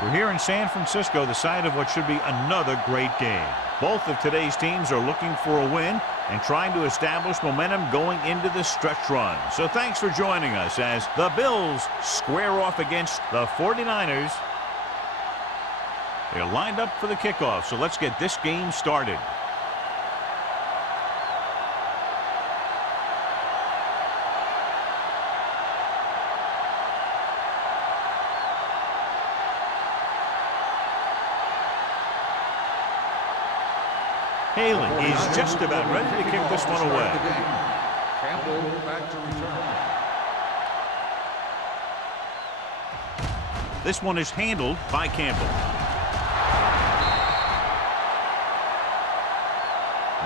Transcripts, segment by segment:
We're here in San Francisco, the site of what should be another great game. Both of today's teams are looking for a win and trying to establish momentum going into the stretch run. So thanks for joining us as the Bills square off against the 49ers. They're lined up for the kickoff, so let's get this game started. Haley is just about ready to kick this one away. Campbell back to return. This one is handled by Campbell.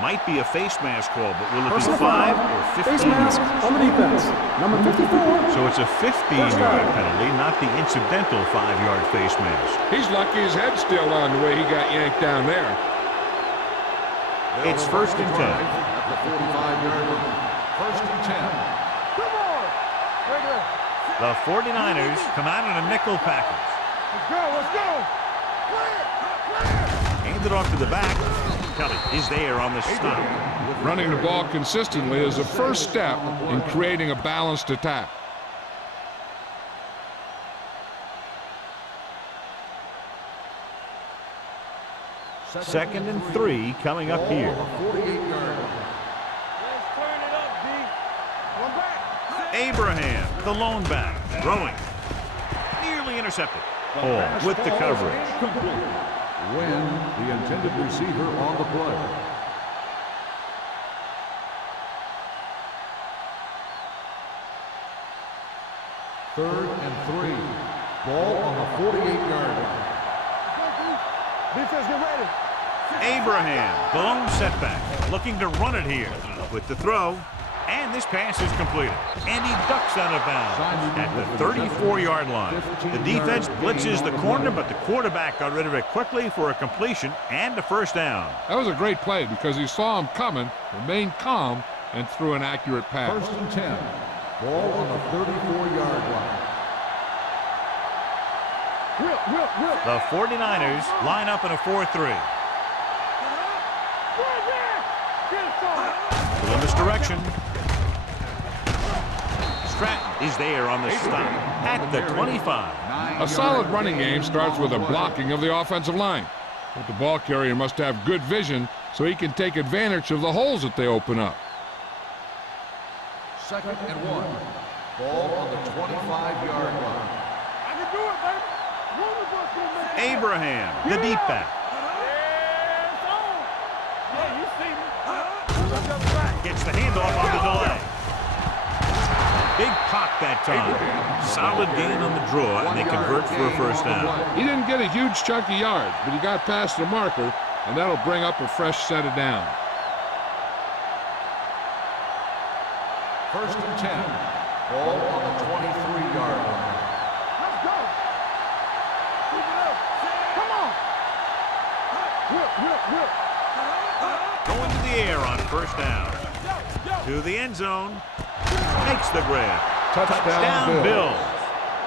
Might be a face mask call, but will it be 5 or 15? Face mask on the defense. Number 54. So it's a 15-yard penalty, not the incidental 5-yard face mask. He's lucky his head's still on the way he got yanked down there. It's 1st and 10. At the 45-yard line. 1st and 10. The 49ers come out in a nickel package. Let's go. Hand it off to the back. Kelly is there on the stop. Running the ball consistently is the first step in creating a balanced attack. Second and 3 coming up here. Abraham, the lone back, throwing. Nearly intercepted. Hall with the coverage. When the intended receiver on the play. Third and 3. Ball on the 48-yard line. Defense, get ready. Abraham, the lone setback, looking to run it here with the throw, and this pass is completed. And he ducks out of bounds at the 34-yard line. The defense blitzes the corner, but the quarterback got rid of it quickly for a completion and a first down. That was a great play because he saw him coming, remained calm, and threw an accurate pass. 1st and 10. Ball on the 34-yard line. The 49ers line up in a 4-3. In this direction. Stratton is there on the stop at the 25. A solid running game starts with a blocking of the offensive line. But the ball carrier must have good vision so he can take advantage of the holes that they open up. 2nd and 1. Ball on the 25-yard line. I can do it, baby. Abraham, the deep back. Gets the handoff on the delay. Big pop that time. Solid gain on the draw, and they convert for a first down. He didn't get a huge chunk of yards, but he got past the marker, and that'll bring up a fresh set of downs. 1st and 10. Ball on the 23-yard line. Let's go. Keep it up. Come on. Whip. Going to the air on first down. To the end zone. Makes the grab. Touchdown Bills.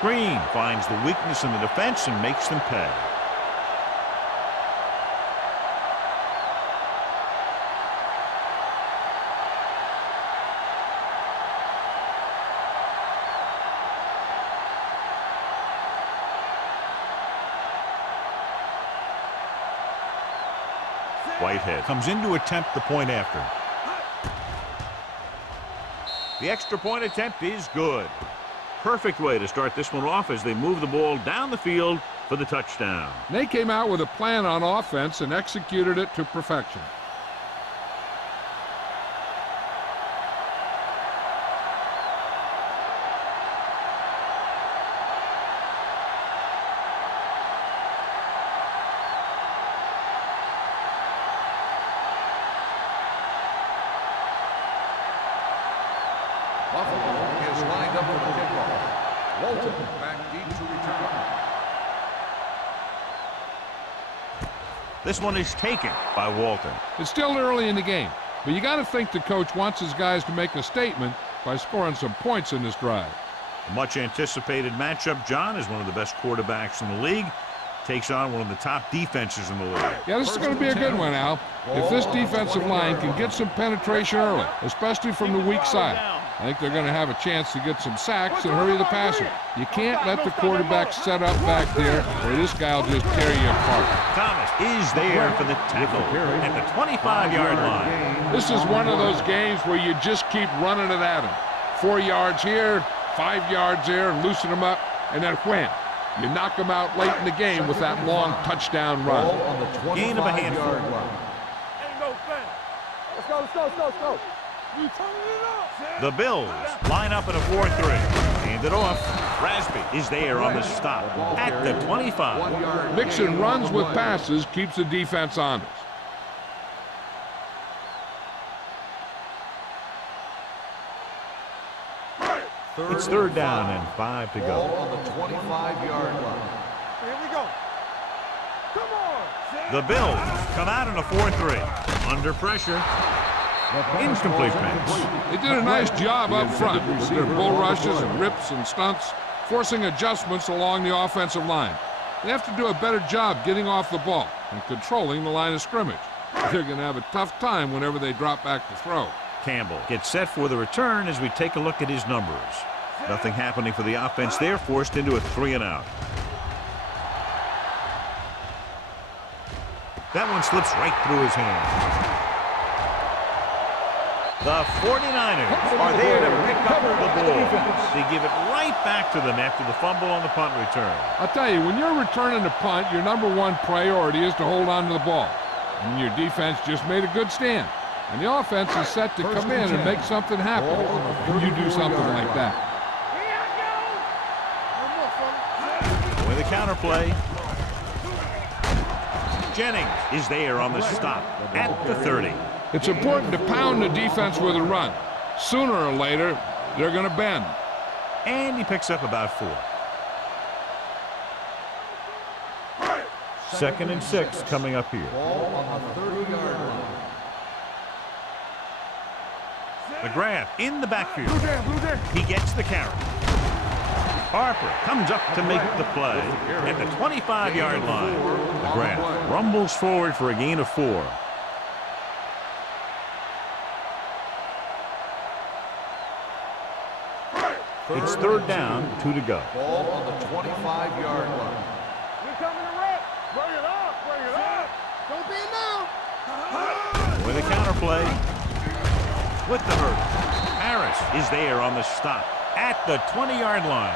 Green finds the weakness in the defense and makes them pay. Whitehead comes in to attempt the point after. The extra point attempt is good. Perfect way to start this one off as they move the ball down the field for the touchdown. They came out with a plan on offense and executed it to perfection. Buffalo is lined up for the kickoff. Walton back deep to return. This one is taken by Walton. It's still early in the game, but you got to think the coach wants his guys to make a statement by scoring some points in this drive. A much anticipated matchup, John, is one of the best quarterbacks in the league. Takes on one of the top defenses in the league. Yeah, this is going to be a good one, Al. If this defensive line can get some penetration early, especially from the weak side, I think they're going to have a chance to get some sacks and hurry the passer. You can't let the quarterback set up back there, or this guy will just tear you apart. Thomas is there for the tackle at the 25-yard line. This is one of those games where you just keep running it at him. 4 yards here, 5 yards there, and loosen them up, and then wham. You knock them out late in the game with that long touchdown run. Gain of a handful. Let's go. You turn it up. The Bills line up in a 4-3. Hand it off. Rasby is there on the stop at the 25. Mixing runs with passes keeps the defense honest. It's 3rd down and 5 to go. On the 25-yard line. Here we go. Come on. The Bills come out in a 4-3. Under pressure. Incomplete pass. They did a nice job up front with their bull rushes and rips and stunts, forcing adjustments along the offensive line. They have to do a better job getting off the ball and controlling the line of scrimmage. They're going to have a tough time whenever they drop back to throw. Campbell gets set for the return as we take a look at his numbers. Nothing happening for the offense there, forced into a 3-and-out. That one slips right through his hands. The 49ers are there to pick up the ball. They give it right back to them after the fumble on the punt return. I'll tell you, when you're returning the punt, your #1 priority is to hold on to the ball. And your defense just made a good stand. And the offense is set to come in and make something happen when you do something like that. With the counter play. Jennings is there on the stop at the 30. It's important to pound the defense with a run. Sooner or later, they're going to bend. And he picks up about 4. 2nd and 6 coming up here. Ball on the 30-yard line. McGrath in the backfield. He gets the carry. Harper comes up to make the play at the 25-yard line. McGrath rumbles forward for a gain of 4. It's 3rd down, 2 to go. Ball on the 25-yard line. We coming to wreck. Bring it up. Don't be now. With a counter play. With the hurdle. Harris is there on the stop at the 20-yard line.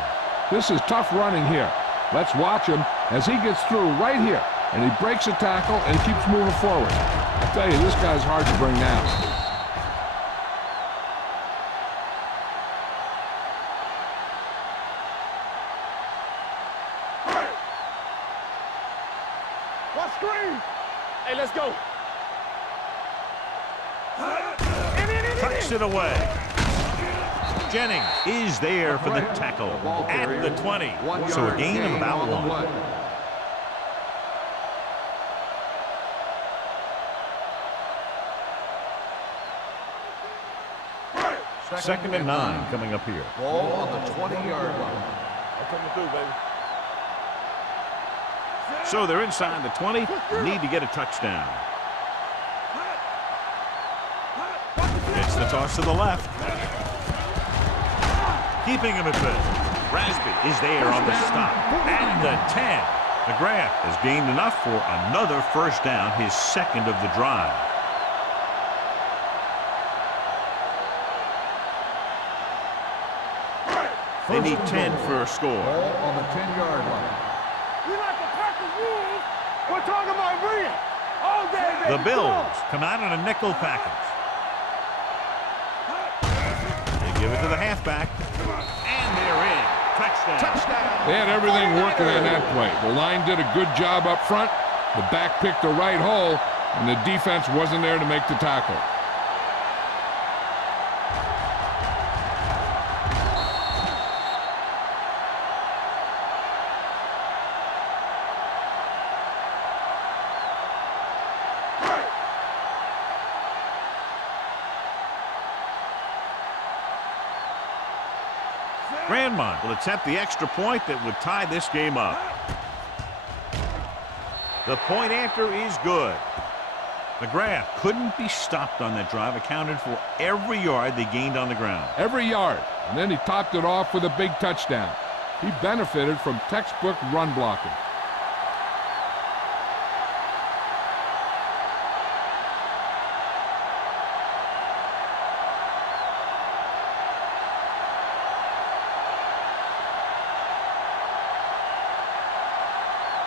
This is tough running here. Let's watch him as he gets through right here. And he breaks a tackle and keeps moving forward. I tell you, this guy's hard to bring down. What screen? Hey, let's go. Tucks it away. Jennings is there for the tackle at the 20. So a gain of about 1. Second and 9 coming up here. Ball on the 20-yard line. I'm coming through, baby. So they're inside the 20. Need to get a touchdown. It's the toss to the left. Keeping him at bay. Rasby is there on the stop at the 10. McGrath has gained enough for another 1st down, his 2nd of the drive. They need 10 for a score. Ball on the 10-yard line. We like to practice rules. We're talking about brilliant. All day, baby. The Bills come out in a nickel package. They give it to the halfback. And they're in. Touchdown. They had everything working on that play. The line did a good job up front. The back picked the right hole, and the defense wasn't there to make the tackle. Grandmont will attempt the extra point that would tie this game up. The point after is good. McGrath couldn't be stopped on that drive, accounted for every yard they gained on the ground. Every yard, and then he topped it off with a big touchdown. He benefited from textbook run blocking.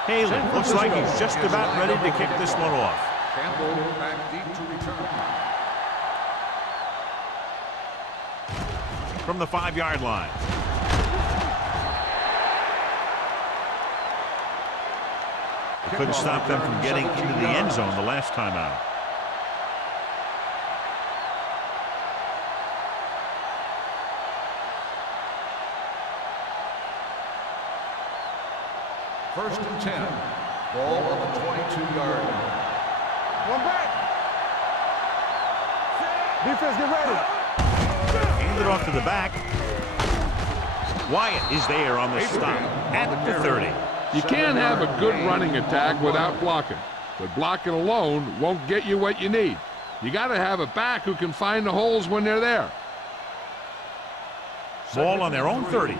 Haley looks like he's just about ready to kick this one off. Campbell back deep to return. From the 5-yard line. He couldn't stop them from getting into the end zone the last time out. First and 10. Ball on the 22-yard line. One back. Defense, get ready. Hand it off to the back. Wyatt is there on the stop at the 30. You can't have a good running attack without blocking, but blocking alone won't get you what you need. You got to have a back who can find the holes when they're there. Ball on their own 30.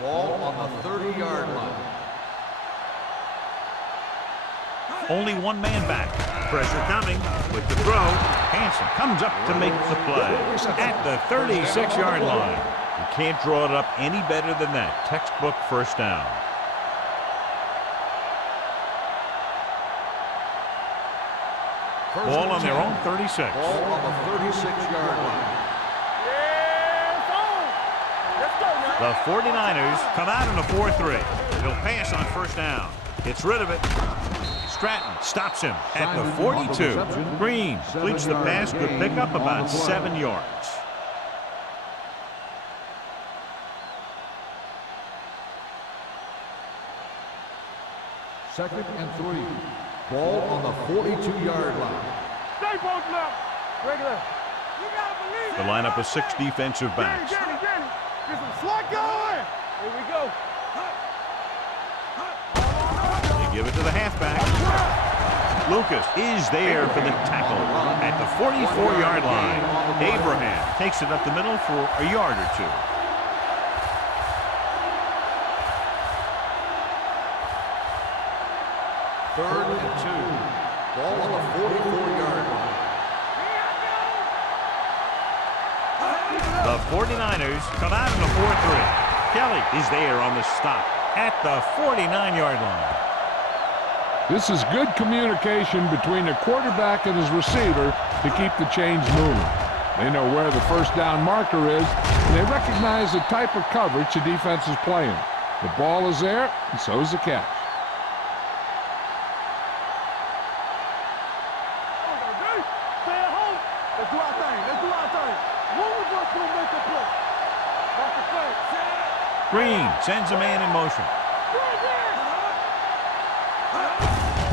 Ball on the 30-yard line. Only one man back. Pressure coming with the throw. Hanson comes up to make the play at the 36-yard line. You can't draw it up any better than that. Textbook first down. Ball on their own 36. Ball on the 36-yard line. The 49ers come out in a 4-3. They'll pass on first down. Gets rid of it. Stratton stops him at the 42. Green completes the pass, could pick up about 7 yards. Second and 3. Ball on the 42-yard line. Stay both left. Regular. You gotta believe The lineup of 6 defensive backs. Get some slack going. Here we go. They give it to the halfback. Lucas is there for the tackle at the 44-yard line. Abraham takes it up the middle for a yard or 2. Third and 2. Ball on the 44-yard line. The 49ers come out in the 4-3. Kelly is there on the stop at the 49-yard line. This is good communication between the quarterback and his receiver to keep the chains moving. They know where the first down marker is, and they recognize the type of coverage the defense is playing. The ball is there, and so is the catch. Stay at home. Let's do our thing. Let's do our thing. One of us gonna make a play. Watch the play. Green sends a man in motion.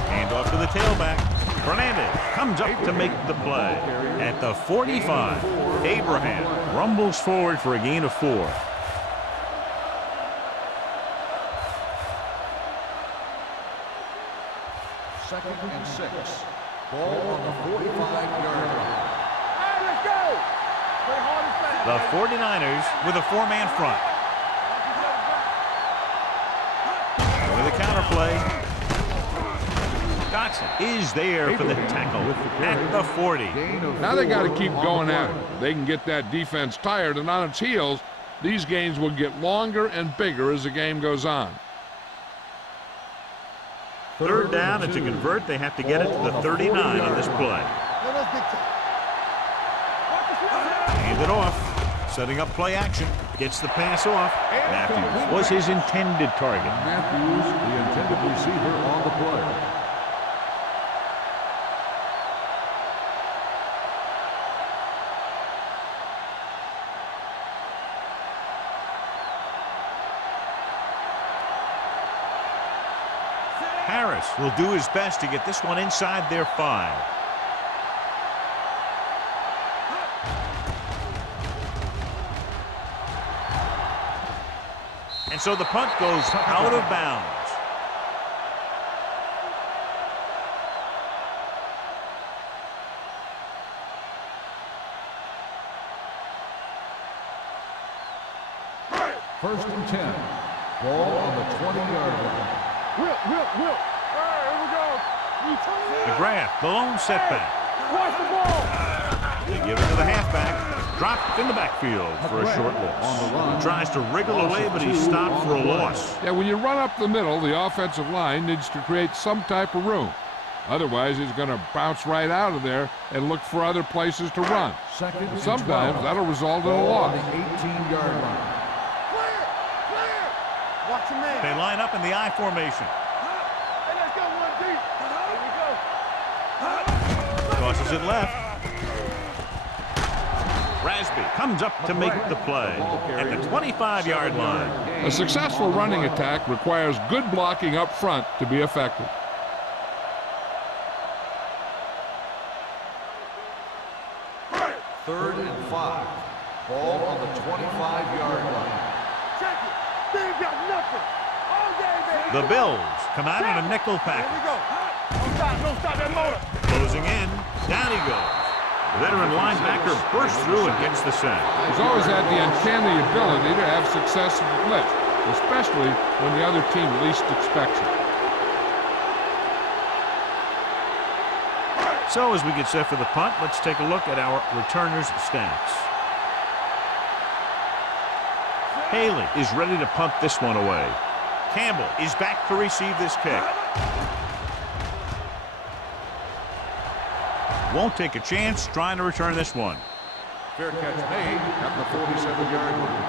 Hand off to the tailback. Fernandez comes up to make the play at the 45. Abraham rumbles forward for a gain of 4. Second and 6. Ball on the 45-yard line. Hey, let's go. Play hard and fast. The 49ers with a 4-man front. With a counter play. Dotson is there for the tackle at the 40. Now they got to keep going at it. They can get that defense tired and on its heels. These gains will get longer and bigger as the game goes on. Third down, and to convert, they have to get it to the 39 on this play. Hand it off. Setting up play action. Gets the pass off. Matthews was his intended target. Matthews, the intended receiver on the play. Harris will do his best to get this one inside their 5. And so the punt goes out of bounds. First and 10. Ball on the 20-yard line. Whip. All right, here we go. You turn it in. McGrath, the lone setback. Watch the ball. They give it to the halfback. Dropped in the backfield for a short loss. He tries to wriggle away, but he's stopped for a loss. Yeah, when you run up the middle, the offensive line needs to create some type of room. Otherwise, he's going to bounce right out of there and look for other places to run. Sometimes that'll result in a loss. The 18-yard line. Clear. Watch your man. They line up in the I formation. Hey, let's go one deep. Here we go. Tosses it left. Rasby comes up to make the play at the 25-yard line. A successful running attack requires good blocking up front to be effective. Third and 5. Ball on the 25-yard line. Check it. They ain't got nothing. All day, baby. The Bills come out in a nickel Here we package. go. Don't stop that motor. Closing in. Down he goes. The veteran linebacker bursts through and gets the sack. He's always had the uncanny ability to have success in the blitz, especially when the other team least expects it. So as we get set for the punt, let's take a look at our returners' stats. Haley is ready to punt this one away. Campbell is back to receive this kick. Won't take a chance trying to return this one. Fair catch made at the 47-yard line.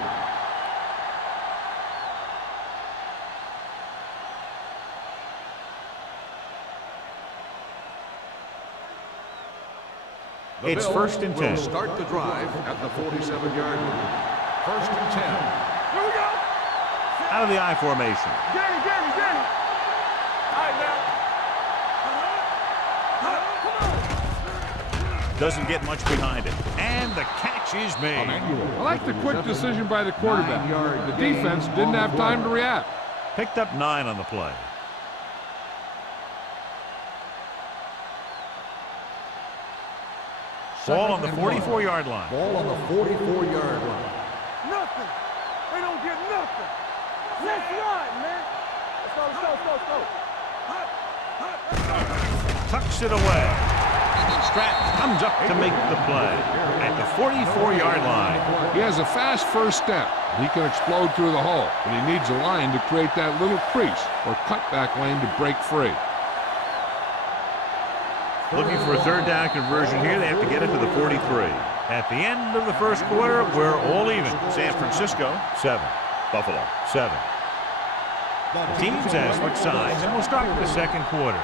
It's first and 10. Will start the drive at the 47-yard line. First and 10. Here we go. Out of the I formation. Get it. All right, now. Doesn't get much behind it. And the catch is made. I like the quick decision by the quarterback. The defense didn't have time to react. Picked up 9 on the play. Ball on the 44-yard line. Ball on the 44-yard line. Nothing. They don't get nothing. Let's run, man. Let's go. Tucks it away. Stratton comes up to make the play at the 44-yard line. He has a fast first step. He can explode through the hole, but he needs a line to create that little crease or cutback lane to break free. Looking for a third down conversion here. They have to get it to the 43. At the end of the first quarter, we're all even. San Francisco, 7. Buffalo, 7. The teams have switched sides, and we'll start with the second quarter.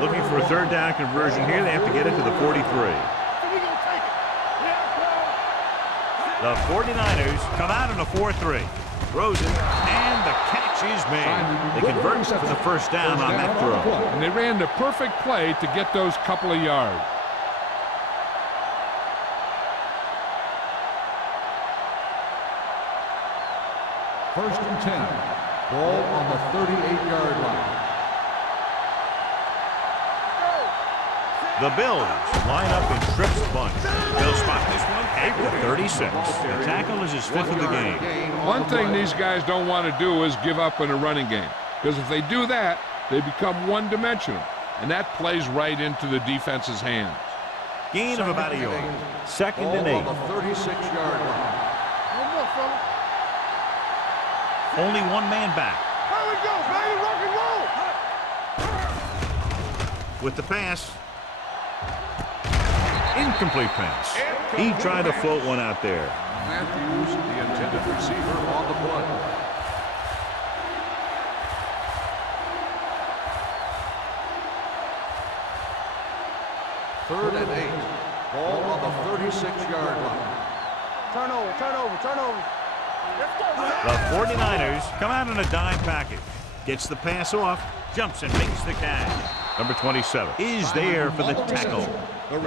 Looking for a third down conversion here. They have to get it to the 43. The 49ers come out in a 4-3. Throws it, and the catch is made. They convert for the first down on that throw. And they ran the perfect play to get those couple of yards. First and 10. Ball on the 38-yard line. The Bills line up in trips bunch. They'll spot this one at the 36. The tackle is his 5th of the game. One thing these guys don't want to do is give up in a running game, because if they do that, they become one-dimensional, and that plays right into the defense's hands. Gain of about a yard. Second and 8. On the 36-yard line. Only one man back. Here we go, baby. Rock and roll. With the pass. Incomplete pass. He tried to float one out there. Matthews, the intended receiver, on the play. Third and 8. Ball on the 36-yard line. Turnover. Let's go, man. The 49ers come out in a dime package. Gets the pass off, jumps and makes the catch. Number 27 is there for the tackle.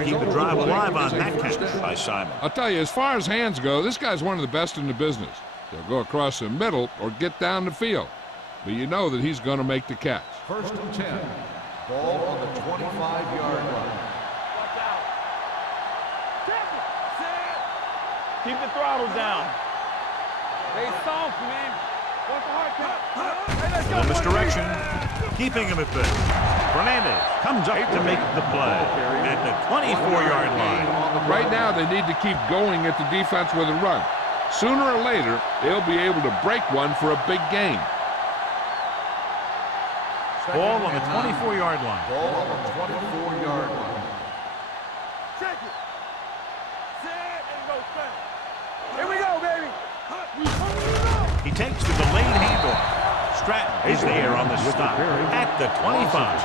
Keep the drive alive on that catch by Simon. I'll tell you, as far as hands go, this guy's one of the best in the business. He'll go across the middle or get down the field. But you know that he's going to make the catch. First and 10. Ball on the 25-yard line. Watch out. Keep the throttle down. Stay soft, man. Watch the hard count. Hey, let's go. Misdirection. Keeping him at bay. Fernandez comes up to make the play at the 24-yard line. Right now, they need to keep going at the defense with a run. Sooner or later, they'll be able to break one for a big gain. Ball on the 24-yard line. Ball on the 24-yard line. Check it. Set and go straight. Here we go, baby. He takes the delayed handoff. Stratton is there on the stop at the 25.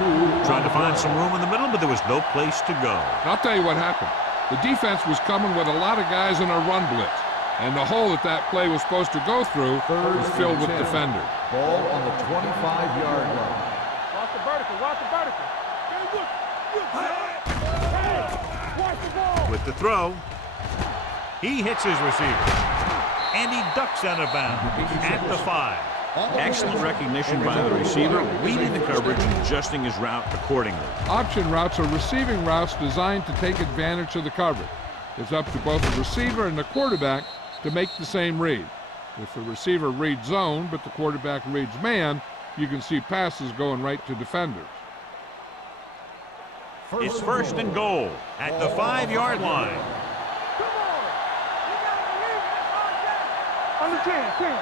Trying to find some room in the middle, but there was no place to go. And I'll tell you what happened. The defense was coming with a lot of guys in a run blitz, and the hole that play was supposed to go through was filled with defenders. Ball on the 25-yard line. Watch the vertical. Watch the vertical. Hey, look. Hey, watch the ball. With the throw, he hits his receiver, and he ducks out of bounds at the 5. Excellent recognition by the receiver, reading the coverage and adjusting his route accordingly. Option routes are receiving routes designed to take advantage of the coverage. It's up to both the receiver and the quarterback to make the same read. If the receiver reads zone, but the quarterback reads man, you can see passes going right to defenders. It's first and goal at the 5-yard line. Come on. You gotta believe it. That's hard. On the 10.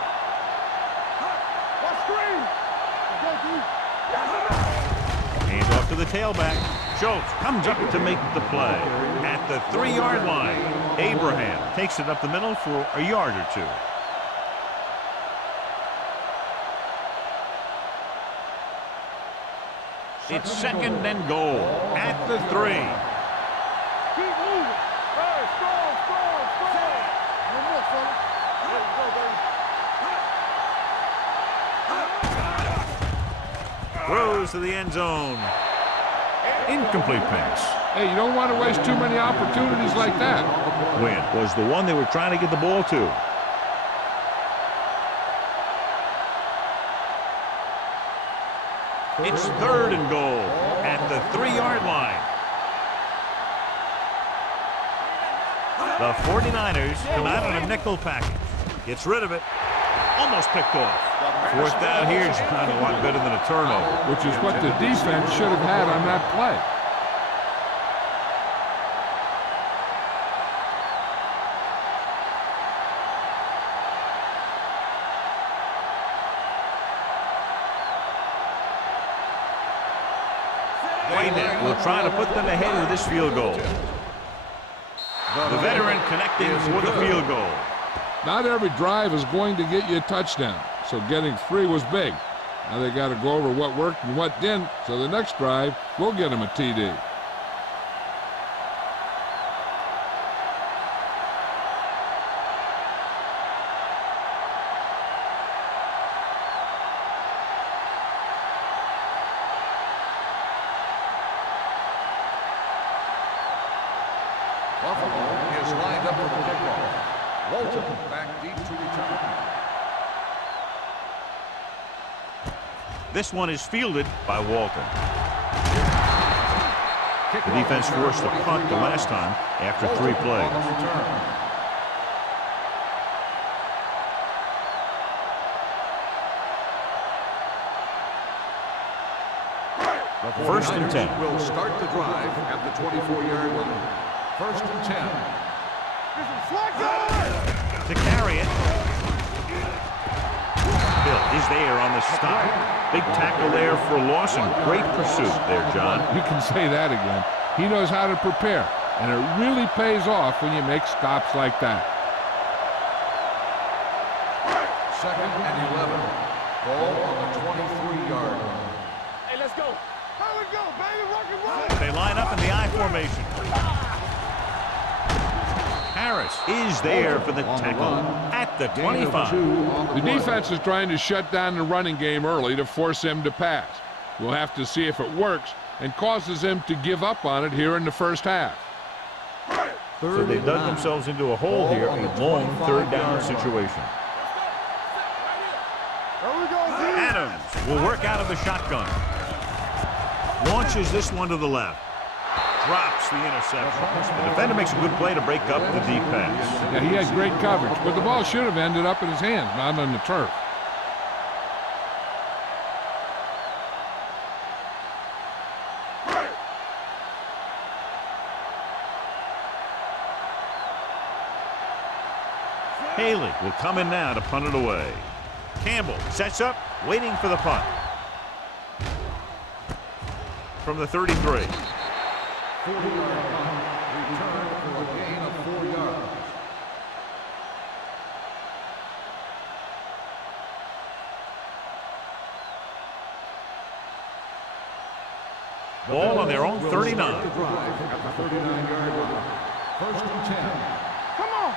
Watch screen. Go deep. Hands off to the tailback. Schultz comes up to make the play at the 3-yard line. Abraham takes it up the middle for a yard or two. It's second and goal at the 3. Keep moving. Hey, strong. One more, fella. There you go, baby. Throws to the end zone. Incomplete pass. Hey, you don't want to waste too many opportunities like that. Win was the one they were trying to get the ball to. It's third and goal at the 3-yard line. The 49ers come out on a nickel package. Gets rid of it. Almost picked off. Fourth down here is not a lot better than a turnover. Which is what the defense should have had on that play. Wayne will try to put them ahead with this field goal. The veteran connecting for the field goal. Not every drive is going to get you a touchdown, so getting 3 was big. Now they got to go over what worked and what didn't, so the next drive will get them a TD. Buffalo is lined up for the kickoff. Walton back deep to return. This one is fielded by Walton. The defense forced a punt the last time after 3 plays. First and 10. Will start the drive at the 24-yard line. First and 10. To carry it. Bill is there on the stop. Big tackle there for a loss and great pursuit there, John. You can say that again. He knows how to prepare, and it really pays off when you make stops like that. Second and 11. Ball on the 23-yard line. Hey, let's go. Here we go, baby. Rock and roll. They line up in the I formation. Harris is there for the tackle at the 25. The defense is trying to shut down the running game early to force him to pass. We'll have to see if it works and causes him to give up on it here in the first half. So they dug themselves into a hole here, a long 3rd down situation. Adams will work out of the shotgun. Launches this one to the left. drops the interception. The defender makes a good play to break up the deep pass. Yeah, he had great coverage, but the ball should have ended up in his hands, not on the turf. Haley will come in now to punt it away. Campbell sets up, waiting for the punt. From the 33. 40-yard punt, return for a gain of 4 yards. Ball on their own 39. At the 39-yard line. First and 10. Come on.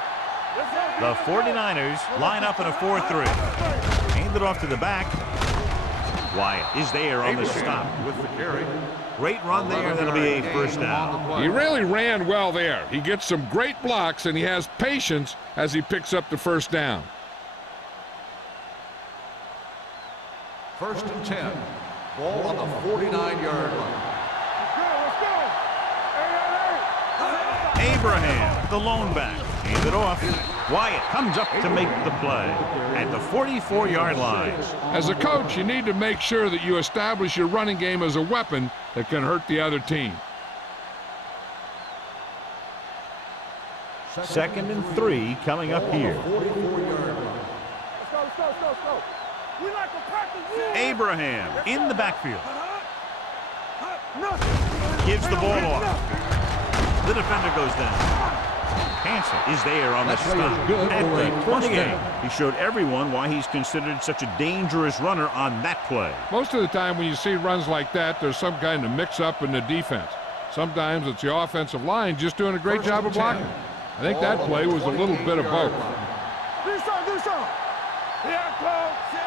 The 49ers line up in a 4-3. Hand it off to the back. Wyatt is there on the stop. With the carry. Great run there. That'll be a first down. He really ran well there. He gets some great blocks, and he has patience as he picks up the first down. First and 10. Ball on the 49-yard line. Let's go. Hey. Abraham, the lone back. Hand it off. Wyatt comes up to make the play at the 44-yard line. As a coach, you need to make sure that you establish your running game as a weapon that can hurt the other team. Second and 3 coming up here. Let's go. We like to practice. Abraham in the backfield. Gives the ball off. The defender goes down. Hansen is there on the stop at the 28. He showed everyone why he's considered such a dangerous runner on that play. Most of the time when you see runs like that, there's some kind of mix-up in the defense. Sometimes it's the offensive line just doing a great job of blocking. I think that play was a little bit of both.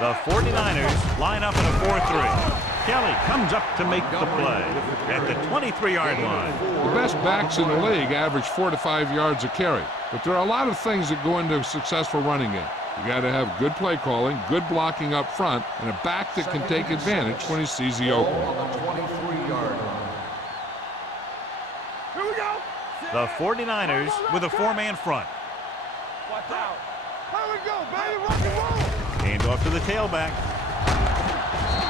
The 49ers line up in a 4-3. Kelly comes up to make the play at the 23-yard line. The best backs in the league average 4 to 5 yards a carry, but there are a lot of things that go into a successful running game. You got to have good play calling, good blocking up front, and a back that can take advantage when he sees the opening. On the 23-yard line. Here we go. The 49ers with a 4-man front. Watch out. Here we go, baby. Rock and roll. Hand off to the tailback.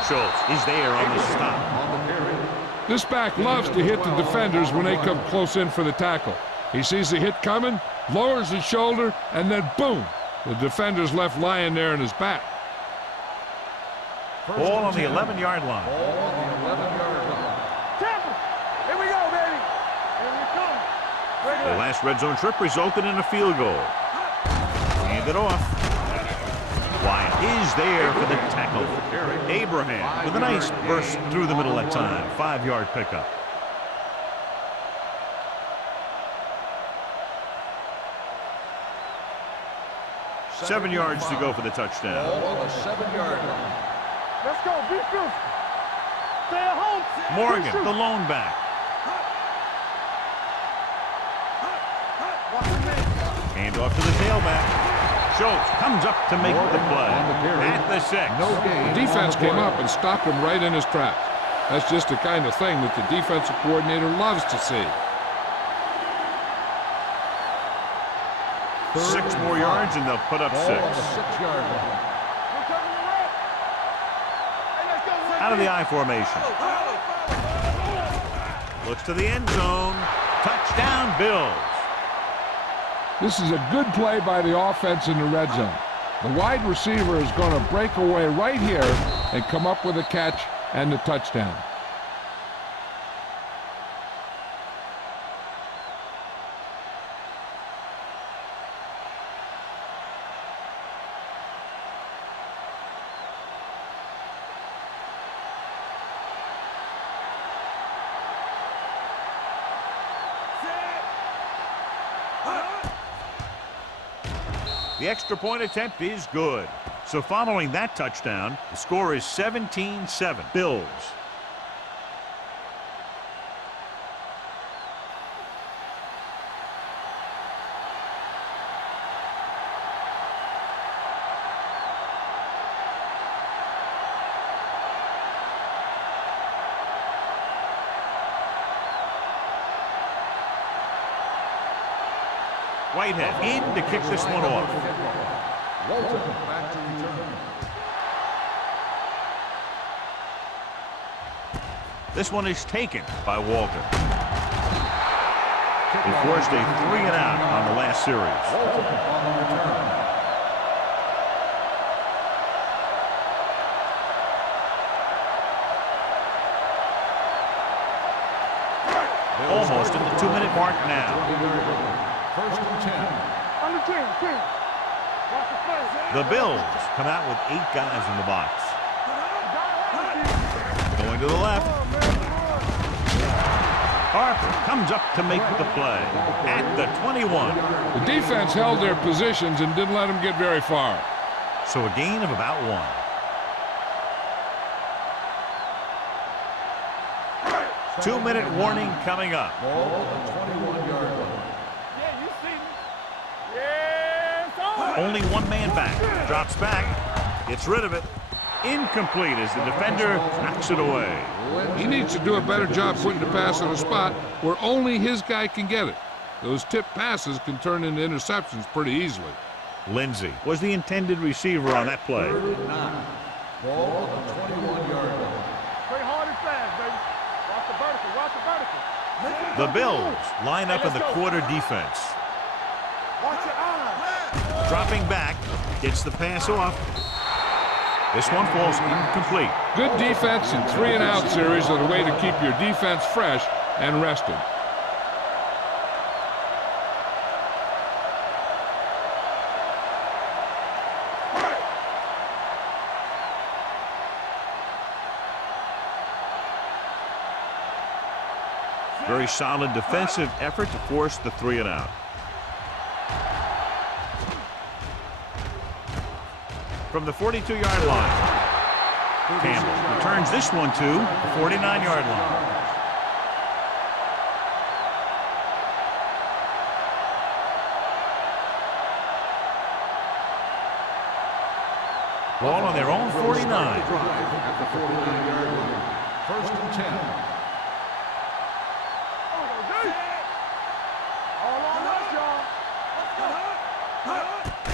Schultz is there on the stop. This back loves to hit the defenders when they come close in for the tackle. He sees the hit coming, lowers his shoulder, and then boom, the defender's left lying there in his back. Ball on the 11-yard line. Ball on the 11-yard line. Tampa. Here we go, baby. Here we come. The last red zone trip resulted in a field goal. Hand it off. Wyatt is there for the tackle. Abraham with a nice burst through the middle that time. 5-yard pickup. Seven yards to go for the touchdown. Ball on the 7-yard line. Let's go. Be fierce. Stay at home. Morgan, the lone back. Hand off to the tailback. Schultz comes up to make the play at the 6. The defense came up and stopped him right in his tracks. That's just the kind of thing that the defensive coordinator loves to see. 6 more yards and they'll put up 6. Ball on the 6-yard line. Out of the I formation. Looks to the end zone. Touchdown, Bills. This is a good play by the offense in the red zone. The wide receiver is going to break away right here and come up with a catch and the touchdown. The extra point attempt is good. So following that touchdown, the score is 17-7. Bills. Whitehead in to kick this one off. Walton back to return. This one is taken by Walter. He forced a 3-and-out on the last series. Walton on the return. Almost at the 2-minute mark now. First and 10. On the 10, 10. Watch the play. The Bills come out with 8 guys in the box. Going to the left. Harper comes up to make the play at the 21. The defense held their positions and didn't let them get very far. So a gain of about 1. Two-minute warning coming up. Ball at the 21-yard line. Yeah, you see me. Yeah, it's on. Only one man back. Drops back. Gets rid of it. Incomplete as the defender knocks it away. He needs to do a better job putting the pass in a spot where only his guy can get it. Those tip passes can turn into interceptions pretty easily. Lindsey was the intended receiver on that play. Third and 9. Ball at the 21-yard line. Play hard and fast, baby. Watch the vertical, watch the vertical. The Bills line up in the quarter defense. Watch your eyes. Dropping back, gets the pass off. This one falls incomplete. Good defense and 3-and-out series are the way to keep your defense fresh and rested. Very solid defensive effort to force the 3-and-out. From the 42-yard line, Campbell returns this one to the 49-yard line. Ball on their own 49. At the 49-yard line. First and 10.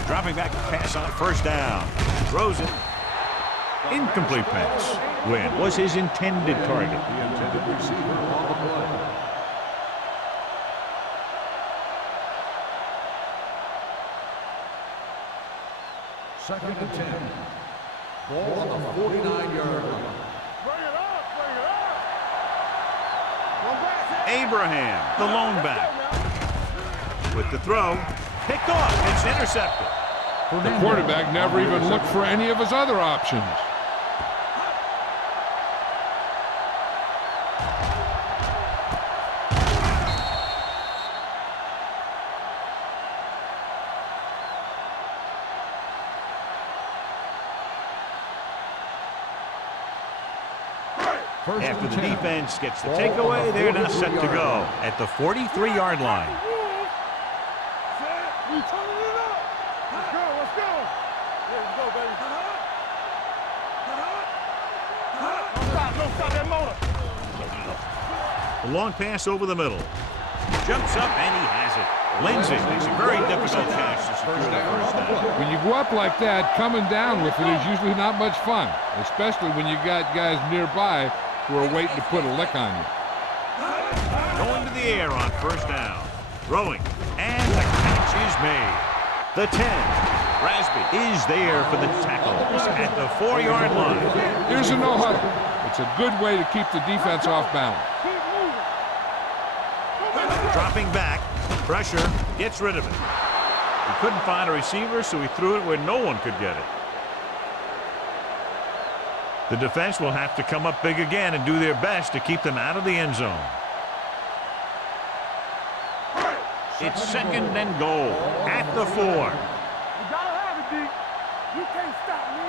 Dropping back to pass on first down. Throws it. Incomplete pass. Wynn was his intended target. The intended receiver on the play. Second and 10. Ball on the 49-yard line. Bring it up, bring it up. One back. Abraham, the lone back. With the throw, picked off. It's intercepted. The quarterback never even looked for any of his other options. After the defense gets the takeaway, they're now set to go at the 43-yard line. We turning it up. Let's go, let's go. There you go, baby. Don't stop that motor. A long pass over the middle. Jumps up and he has it. Lindsey makes a very difficult catch to secure the first down. When you go up like that, coming down with it is usually not much fun, especially when you got guys nearby who are waiting to put a lick on you. Going to the air on first down. Throwing. And the catch is made. The 10. Rasby is there for the tackle at the 4-yard line. Here's a no-huddle. It's a good way to keep the defense off balance. Keep moving. Dropping back. Pressure. Gets rid of it. He couldn't find a receiver, so he threw it where no one could get it. The defense will have to come up big again and do their best to keep them out of the end zone. It's second and goal at the 4. You gotta have it, D. You can't stop me.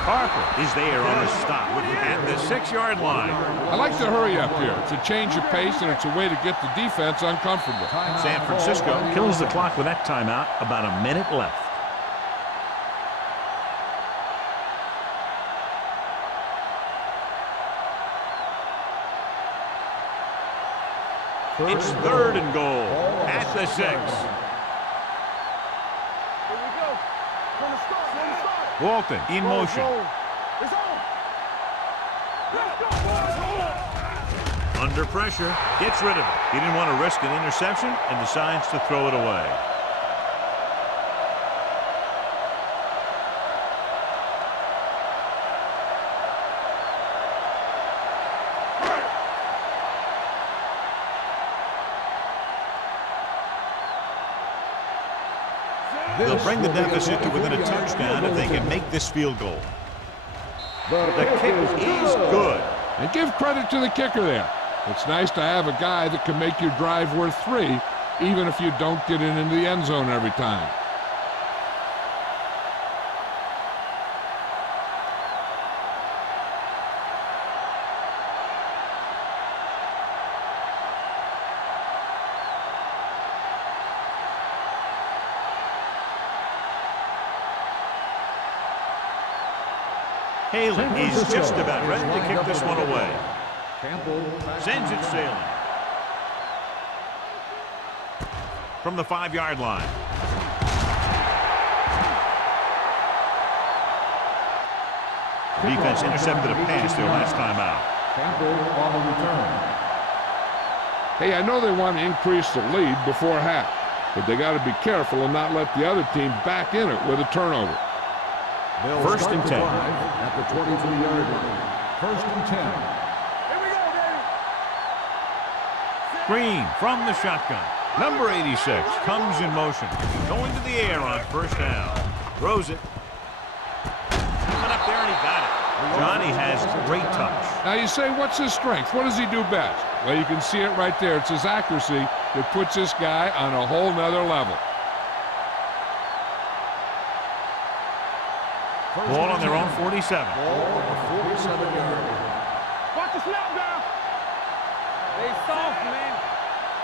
Harper is there on the stop at the 6-yard line. I like to hurry up here. It's a change of pace, and it's a way to get the defense uncomfortable. San Francisco kills the clock with that timeout. About a minute left. It's 3rd and goal at the 6. Here we go. Gonna start. Walton in motion. It's on. Let's go, boys. Hold on. Under pressure, gets rid of it. He didn't want to risk an interception and decides to throw it away. They'll bring the deficit to within a touchdown if they can make this field goal. The kick is good. And give credit to the kicker there. It's nice to have a guy that can make your drive worth 3, even if you don't get it into the end zone every time. Haley is just about ready to kick this one away. Sends it sailing. From the 5-yard line. The defense intercepted a pass their last time out. Hey, I know they want to increase the lead before half, but they got to be careful and not let the other team back in it with a turnover. 1st and 10. At the 23-yard line. 1st and 10. Here we go, baby. Green from the shotgun. Number 86 comes in motion. Going to the air on 1st down. Throws it. Coming up there and he got it. Johnny has great touch. Now you say, what's his strength? What does he do best? Well, you can see it right there. It's his accuracy that puts this guy on a whole nother level. Ball on their own 47. Ball on the 47-yard line. Watch the snap down. They soft, man.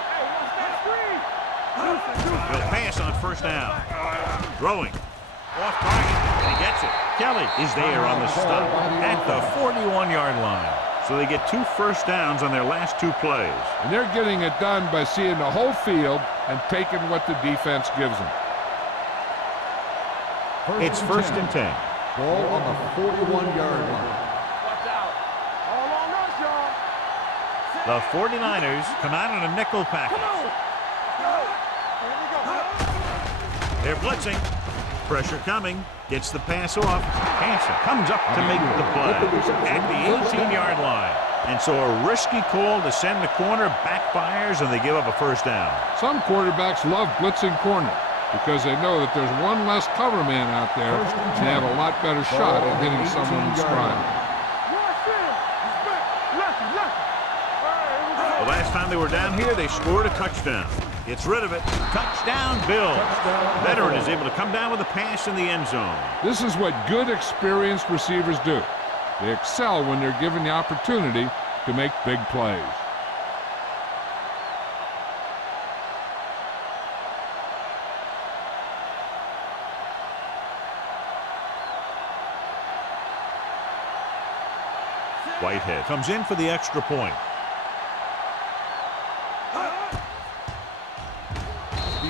Hey, watch that screen. He'll pass on 1st down. Throwing. Off target. And he gets it. Kelly is there on the stop at the 41-yard line. So they get 2 first downs on their last 2 plays. And they're getting it done by seeing the whole field and taking what the defense gives them. It's 1st and 10. Ball on the 41-yard line. Watch out. All on us, y'all. The 49ers come out in a nickel package. Come on. Here we go. They're blitzing. Pressure coming. Gets the pass off. Hansen comes up to make the play at the 18-yard line. And so a risky call to send the corner backfires and they give up a 1st down. Some quarterbacks love blitzing corner because they know that there's one less cover man out there and they have a lot better shot at hitting someone in stride. The last time they were down here, they scored a touchdown. Gets rid of it. Touchdown, Bills. Veteran is able to come down with a pass in the end zone. This is what good, experienced receivers do. They excel when they're given the opportunity to make big plays. Whitehead comes in for the extra point.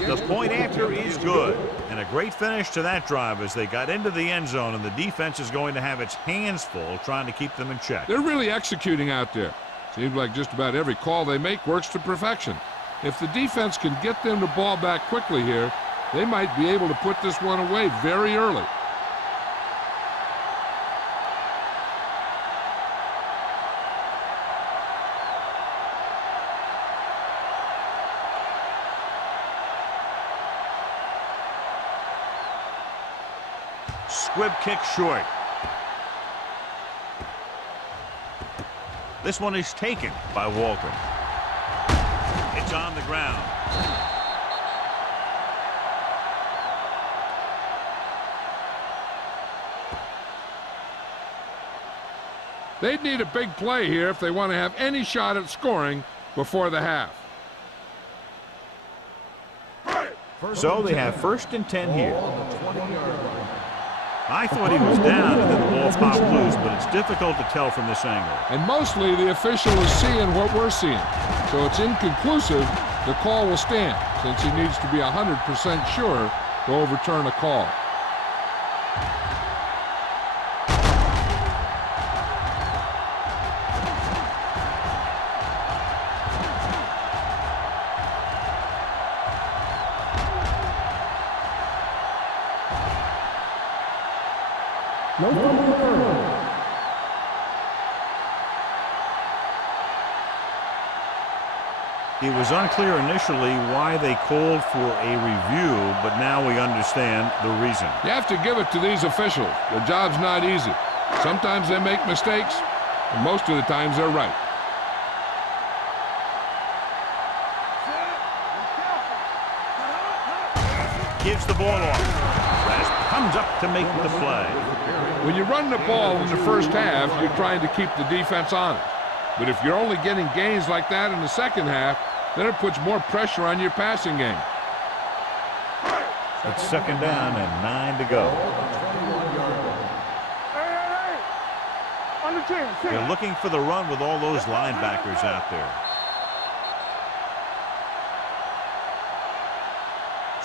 The point after is good. And a great finish to that drive as they got into the end zone, and the defense is going to have its hands full trying to keep them in check. They're really executing out there. Seems like just about every call they make works to perfection. If the defense can get them the ball back quickly here, they might be able to put this one away very early. Squib kick short. This one is taken by Walton. It's on the ground. They'd need a big play here if they want to have any shot at scoring before the half. So they have 1st and 10 here. I thought he was down and then the ball popped loose, but it's difficult to tell from this angle. And mostly the official is seeing what we're seeing. so it's inconclusive. The call will stand since he needs to be 100% sure to overturn a call. No fumble. It was unclear initially why they called for a review, but now we understand the reason. You have to give it to these officials. Their job's not easy. Sometimes they make mistakes, and most of the times they're right. Gives the ball off. West comes up to make the play. When you run the ball in the first half, you're trying to keep the defense honest. But if you're only getting gains like that in the second half, then it puts more pressure on your passing game. It's second down and 9 to go. Hey. Under 10. They're looking for the run with all those linebackers out there.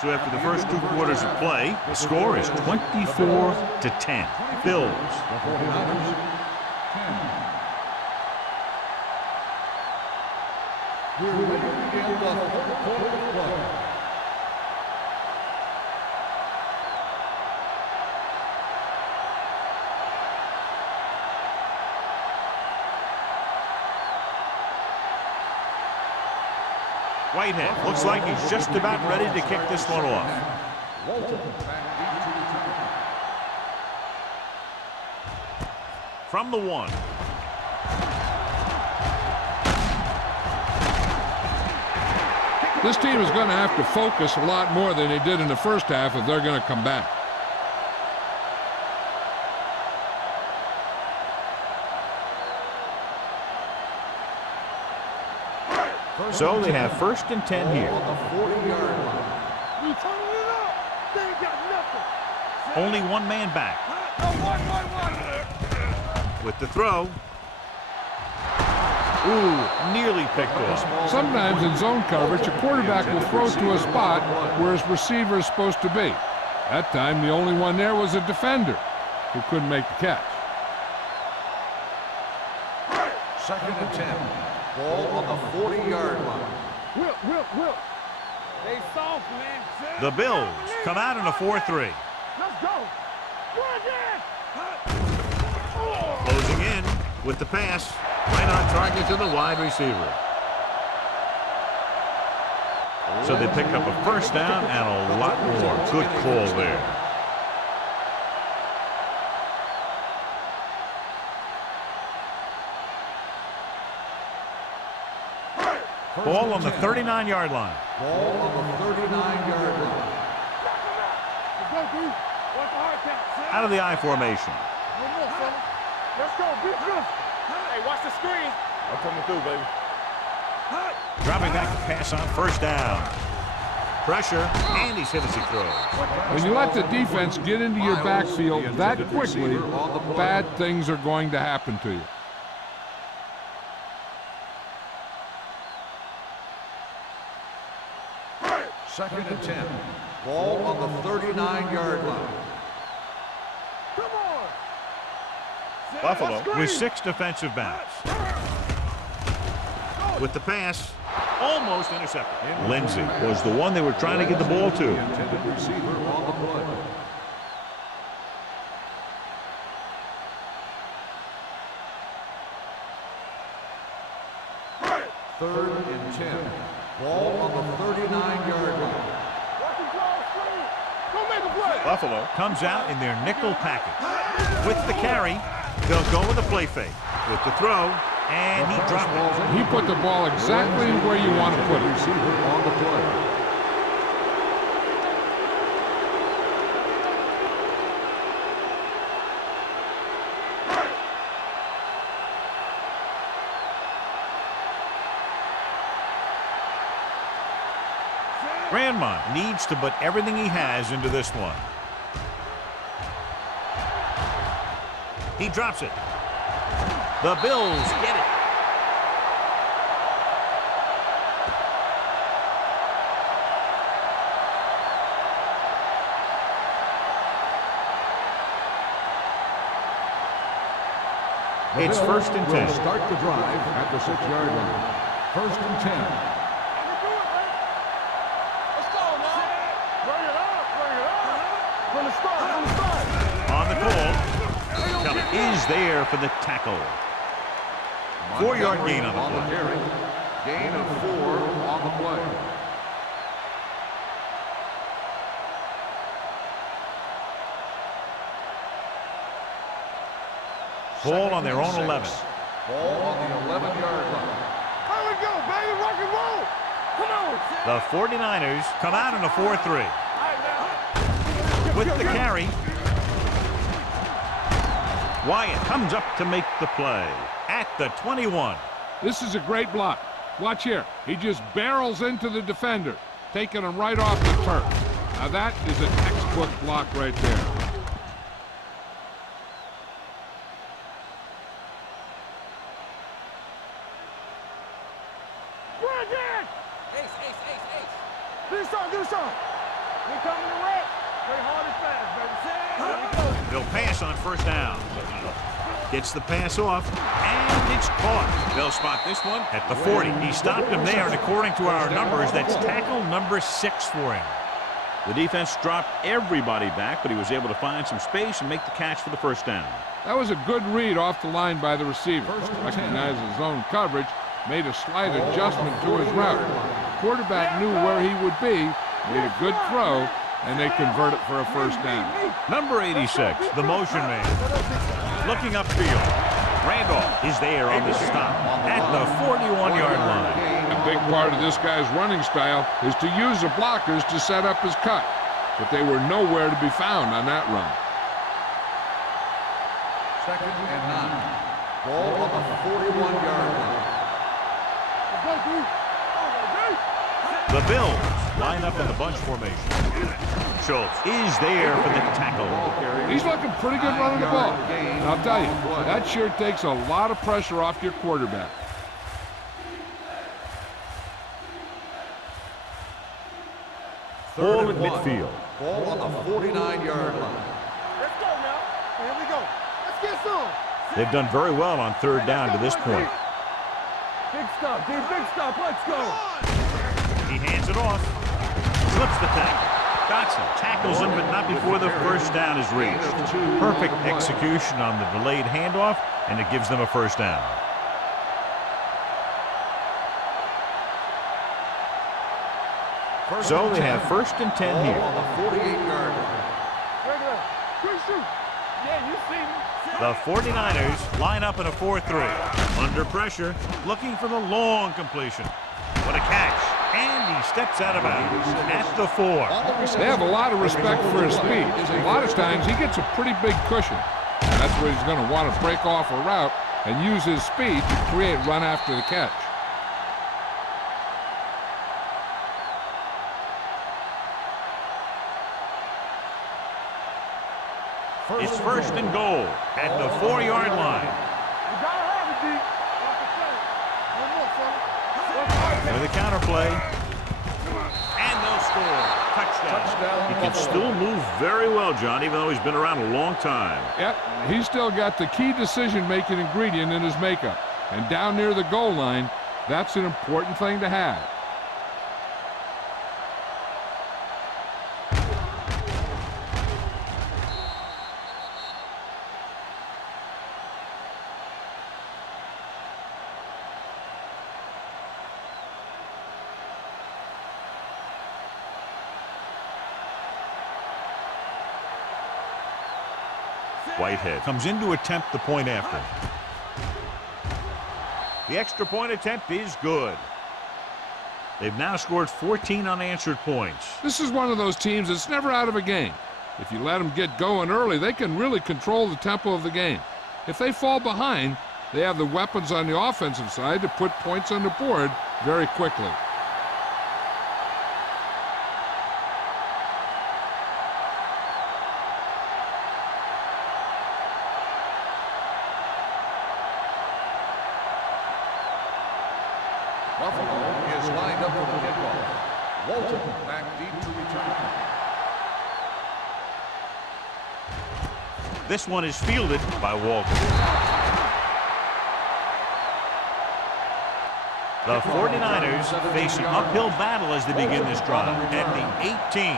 So after the first 2 quarters of play, the score is 24-10. Bills. We're ready to begin the third quarter of play. Whitehead looks like he's just about ready to kick this one off. From the 1. This team is going to have to focus a lot more than they did in the first half if they're going to come back. So they have first and 10 here. Only one man back. With the throw. Ooh, nearly picked off. Sometimes in zone coverage, a quarterback will throw to a spot where his receiver is supposed to be. That time, the only one there was a defender who couldn't make the catch. Second and 10. Ball on the 40-yard line. Whip. They soft, man. The Bills come out in a 4-3. Let's go. Closing in with the pass. Right on target to the wide receiver. So they pick up a first down and a lot more. Good call there. Ball on the 39-yard line. Ball on the 39-yard line. Out of the I formation. Let's go. Hey, watch the screen. I'm coming through, baby. Dropping back to pass on first down. Pressure, and he's hit as he throws. When you let the defense get into your backfield that quickly, bad things are going to happen to you. Second and 10. Ball on the 39-yard line. Come on. Buffalo with 6 defensive backs. With the pass, almost intercepted. Lindsey was the one they were trying to get the ball to. Intended receiver on the play. Third and 10. Ball on the 39-yard line. Buffalo comes out in their nickel package. With the carry, they'll go with a play fake. With the throw, and he dropped it. He put the ball exactly where you want to put it. Receiver on the play. Grandma needs to put everything he has into this one. He drops it. The Bills get it. It's Bills first and 10. will start the drive at the 6-yard line. First and 10. Let's go now. Bring it up. From the start. On the call. Kelly is there for the tackle. 4-yard gain on the play. carry. Gain of 4 on the play. Ball on their own 11. Ball on the 11-yard line. Here we go, baby. Rock and roll. Come on. The 49ers come out in a 4-3. With the carry, Wyatt comes up to make the play at the 21. This is a great block. Watch here. He just barrels into the defender, taking him right off the turf. Now that is a textbook block right there. Do some. We coming to wreck. Play hard and fast, baby. They'll pass on first down. Gets the pass off, and it's caught. They'll spot this one at the 40. He stopped him there, and according to our numbers, that's tackle number 6 for him. The defense dropped everybody back, but he was able to find some space and make the catch for the first down. That was a good read off the line by the receiver. Recognized his zone coverage, made a slight adjustment to his route. Quarterback knew where he would be, made a good throw, and they convert it for a first down. Number 86, the motion man. Looking upfield. Randolph is there on the stop at the 41-yard line. A big part of this guy's running style is to use the blockers to set up his cut, but they were nowhere to be found on that run. Second and 9. Ball on the 41-yard line. The Bills line up in the bunch formation. Schultz is there for the tackle. He's looking pretty good running the ball. And I'll tell you, that sure takes a lot of pressure off your quarterback. Ball at midfield. Ball on the 49-yard line. Let's go now. Here we go. Let's get some. They've done very well on third down to this point. Big stuff, dude. Big stuff. Let's go. He hands it off. Slips the tackle. Dotson tackles him, but not before the first down is reached. Perfect execution on the delayed handoff, and it gives them a first down. So they have first and 10 here. On the 48-yard line. Regular. Quick shoot. Yeah, you see me. The 49ers line up in a 4-3. Under pressure, looking for the long completion. What a catch. And he steps out of bounds at the 4. They have a lot of respect for his speed. A lot of times he gets a pretty big cushion. And that's where he's going to want to break off a route and use his speed to create run after the catch. It's first and goal at the 4-yard line. You gotta have it, D. One more, son. With the counter play. And they'll score. Touchdown. He can still move very well, John, even though he's been around a long time. Yep, he's still got the key decision-making ingredient in his makeup. And down near the goal line, that's an important thing to have. Whitehead comes in to attempt the point after. The extra point attempt is good. They've now scored 14 unanswered points. This is one of those teams that's never out of a game. If you let them get going early, they can really control the tempo of the game. If they fall behind, they have the weapons on the offensive side to put points on the board very quickly. Buffalo is lined up for the kickoff. Walton back deep to return. This one is fielded by Walton. The 49ers face an uphill battle as they begin this drive at the 18.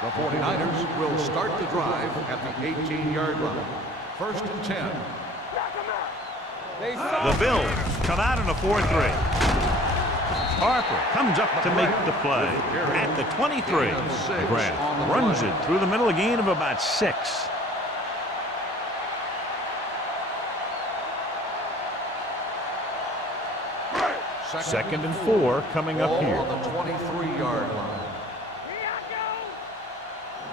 The 49ers will start the drive at the 18-yard line. First and 10. The Bills come out in a 4-3. Harper comes up to make the play at the 23. Grant runs it through the middle, a gain of about 6. Second and 4 coming up here. On the 23-yard line.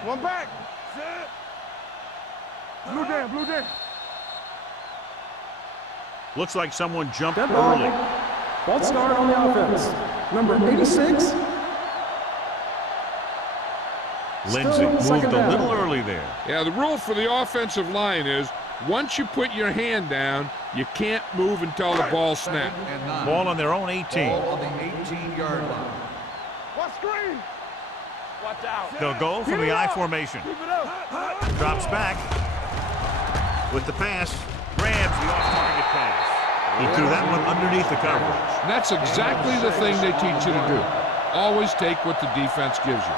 One back. Blue down, blue down. Looks like someone jumped early. False start on the offense. Number 86. Lindsey moved a little early there. Yeah, the rule for the offensive line is once you put your hand down, you can't move until the ball snaps. Ball on their own 18. Ball on the 18-yard line. What screen? Watch out. They'll go from the I formation. Keep it up. Drops back with the pass. Grabs the off-target pass. He threw that one underneath the coverage. And that's exactly the thing they teach you to do. Always take what the defense gives you.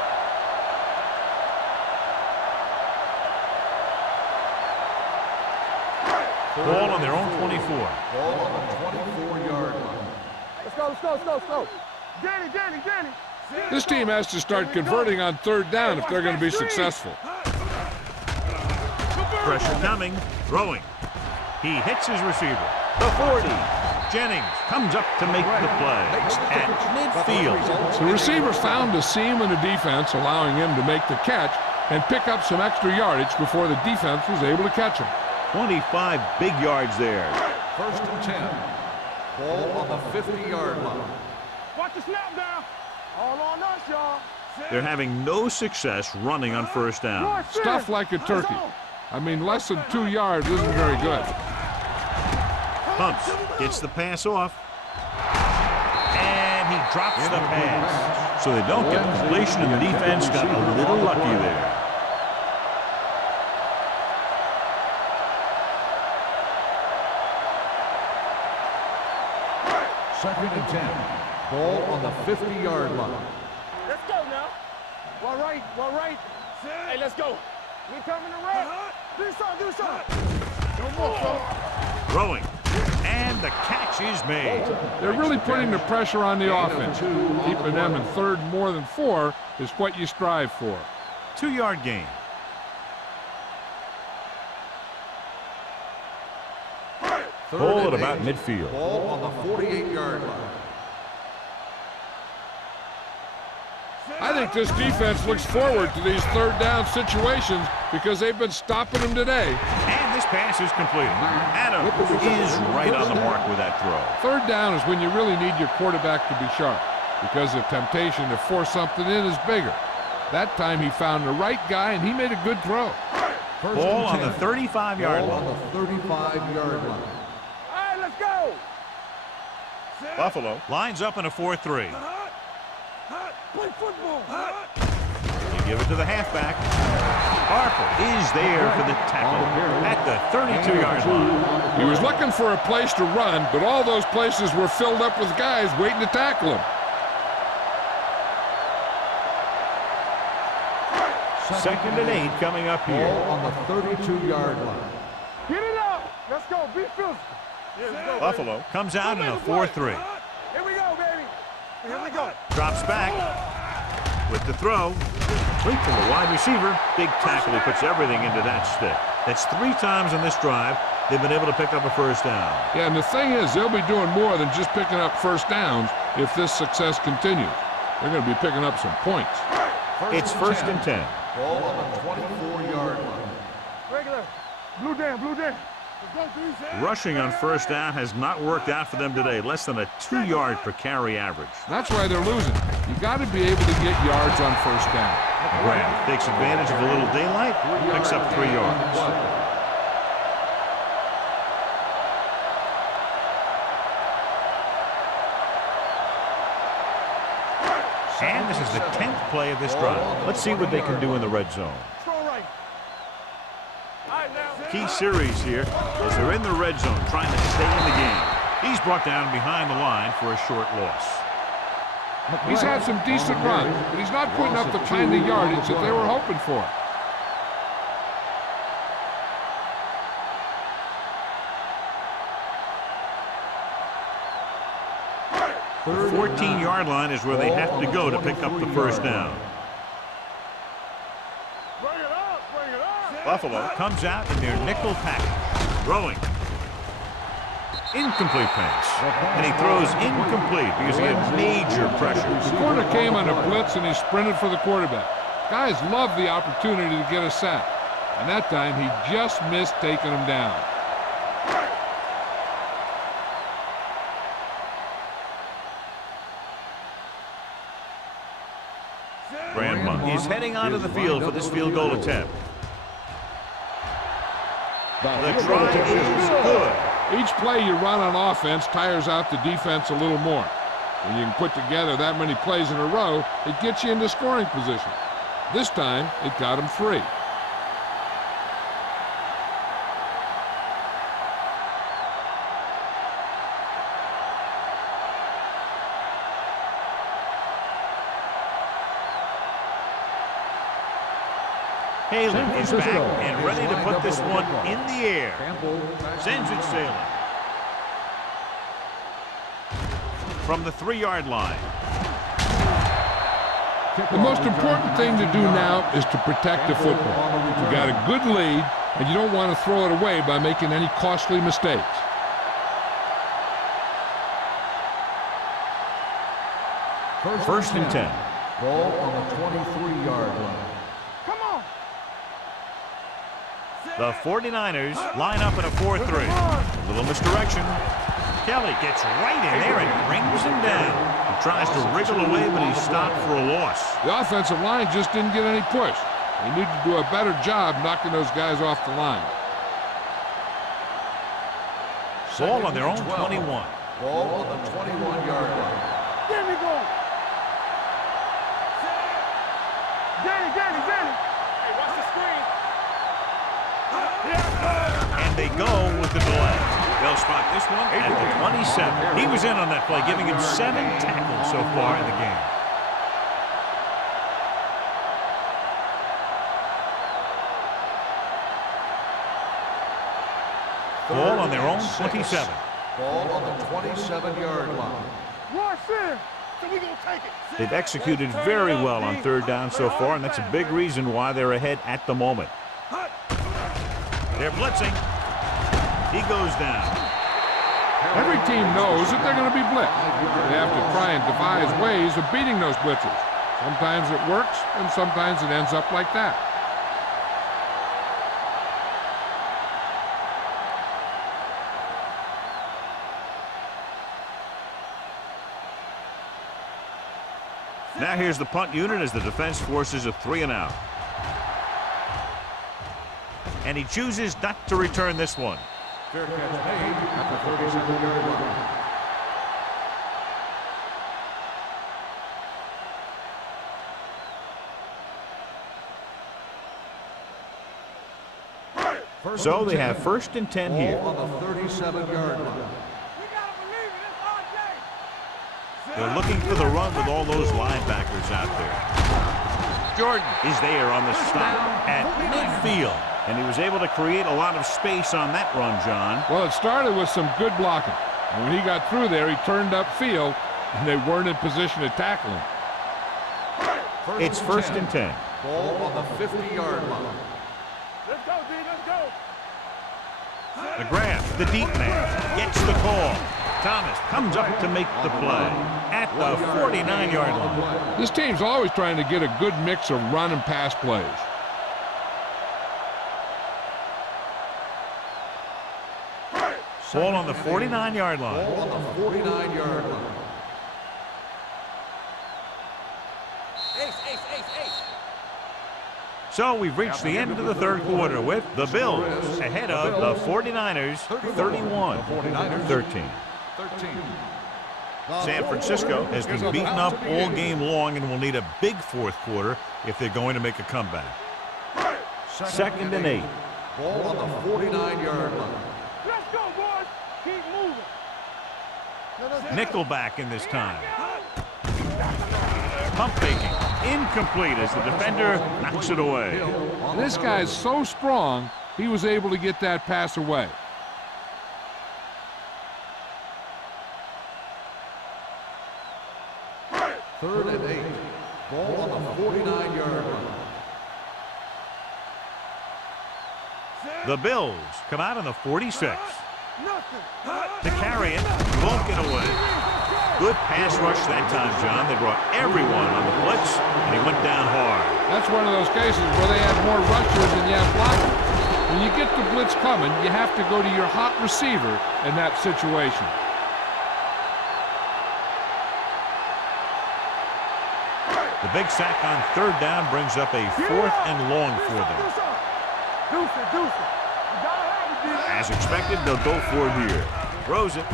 Ball on their own 24. Ball on the 24-yard line. Let's go, let's go, let's go, let's go. Danny, Danny, Danny. This team has to start converting on third down if they're going to be successful. Pressure coming. Throwing. He hits his receiver. The 40. Jennings comes up to make the play at midfield. The receiver found a seam in the defense, allowing him to make the catch and pick up some extra yardage before the defense was able to catch him. 25 big yards there. First and 10. Ball on the 50-yard line. Watch the snap down. All on us, y'all. They're having no success running on first down. Stuff like a turkey. I mean, less than 2 yards isn't very good. Pumps, gets the pass off. And he drops the pass. So they don't get completion, and the defense got a little lucky there. Second and 10. Ball on the 50-yard line. Let's go now. Well, right, well, right. Hey, let's go. We coming to red. Do something, do something. No more, bro. Throwing. And the catch is made. They're really putting the pressure on the offense. Keeping them in third more than 4 is what you strive for. 2-yard gain. Ball at about midfield. Ball on the 48-yard line. I think this defense looks forward to these third down situations because they've been stopping them today. And this pass is completed. Adams is right on the mark with that throw. Third down is when you really need your quarterback to be sharp because the temptation to force something in is bigger. That time he found the right guy and he made a good throw. Ball on the 35-yard line. Ball on the 35-yard line. All right, let's go. Buffalo lines up in a 4-3. Play football. You give it to the halfback. Harper is there for the tackle at the 32-yard line. He was looking for a place to run, but all those places were filled up with guys waiting to tackle him. Second and 8 coming up here. Ball on the 32-yard line. Get it up. Let's go. Be physical. Yeah, let's go, Buffalo baby. comes out in a 4-3. Here we go, baby. Here we go. Drops back with the throw. Complete to the wide receiver. Big tackle. He puts everything into that stick. That's 3 times on this drive they've been able to pick up a first down. Yeah, and the thing is, they'll be doing more than just picking up first downs if this success continues. They're going to be picking up some points. It's first and 10. Ball on the 24-yard line. Regular. Blue down, blue down. Rushing on first down has not worked out for them today. Less than a 2-yard per carry average. That's why they're losing. You got to be able to get yards on first down. Graham takes advantage of a little daylight, picks up 3 yards. And this is the 10th play of this drive. Let's see what they can do in the red zone. Throw right. key series here as they're in the red zone trying to stay in the game. He's brought down behind the line for a short loss. He's had some decent runs, but he's not putting up the kind of yardage that they were hoping for. The 14-yard line is where they have to go to pick up the first down. Buffalo comes out in their nickel package. Throwing. Incomplete pass. And he throws incomplete because he had major pressure. The corner came on a blitz and he sprinted for the quarterback. Guys love the opportunity to get a sack. And that time he just missed taking him down. Grandma is heading onto the field for this field goal attempt. The try is good. Each play you run on offense tires out the defense a little more. When you can put together that many plays in a row, it gets you into scoring position. This time, it got him free. Haley is back and ready to put this one in the air. Sends it sailing. From the 3-yard line. The most important thing to do now is to protect the football. You got a good lead, and you don't want to throw it away by making any costly mistakes. First and 10. Ball on the 23-yard line. The 49ers line up in a 4-3. A little misdirection. Kelly gets right in there and brings him down. He tries to wriggle away, but he's stopped for a loss. The offensive line just didn't get any push. They need to do a better job knocking those guys off the line. Ball on their own 21. Ball on the 21-yard line. There we go. Get it. Hey, watch the screen. And they go with the delay. They'll spot this one at the 27. He was in on that play, giving him 7 tackles so far in the game. Ball on their own 27. Ball on the 27-yard line. Watch this. So we gonna take it. They've executed very well on 3rd down so far, and that's a big reason why they're ahead at the moment. They're blitzing. He goes down. Every team knows that they're going to be blitzed. They have to try and devise ways of beating those blitzers. Sometimes it works, and sometimes it ends up like that. Now here's the punt unit as the defense forces a 3-and-out. And he chooses not to return this one. Fair catch made at the 37-yard line. So they have 1st and 10 here. On the 37-yard line. They're looking for the run with all those linebackers out there. Jordan is there on the stop at midfield. And he was able to create a lot of space on that run, John. Well, it started with some good blocking. And when he got through there, he turned upfield, and they weren't in position to tackle him. It's 1st and 10. Ball on the 50-yard line. Let's go, D. Let's go. McGrath, the deep man, gets the call. Thomas comes up to make the play at the 49-yard line. This team's always trying to get a good mix of run and pass plays. Ball on the 49-yard line. Ball on the 49-yard line. So we've reached the end of the 3rd quarter with the Bills ahead of the 49ers 31-13. San Francisco has been beaten up all game long and will need a big 4th quarter if they're going to make a comeback. 2nd and 8. Ball on the 49-yard line. Let's go, boys. Keep moving. Nickelback in this time. Pump faking. Incomplete as the defender knocks it away. And this guy is so strong, he was able to get that pass away. Third and 8. Ball on the 49-yard line. The Bills come out on the 46. To carry it, won't get away. Good pass rush that time, John. They brought everyone on the blitz, and he went down hard. That's one of those cases where they have more rushers than you have blockers. When you get the blitz coming, you have to go to your hot receiver in that situation. The big sack on third down brings up a 4th and long for them. Deuce it. You gotta have it, dude. As expected, they'll go for it here. Throws it.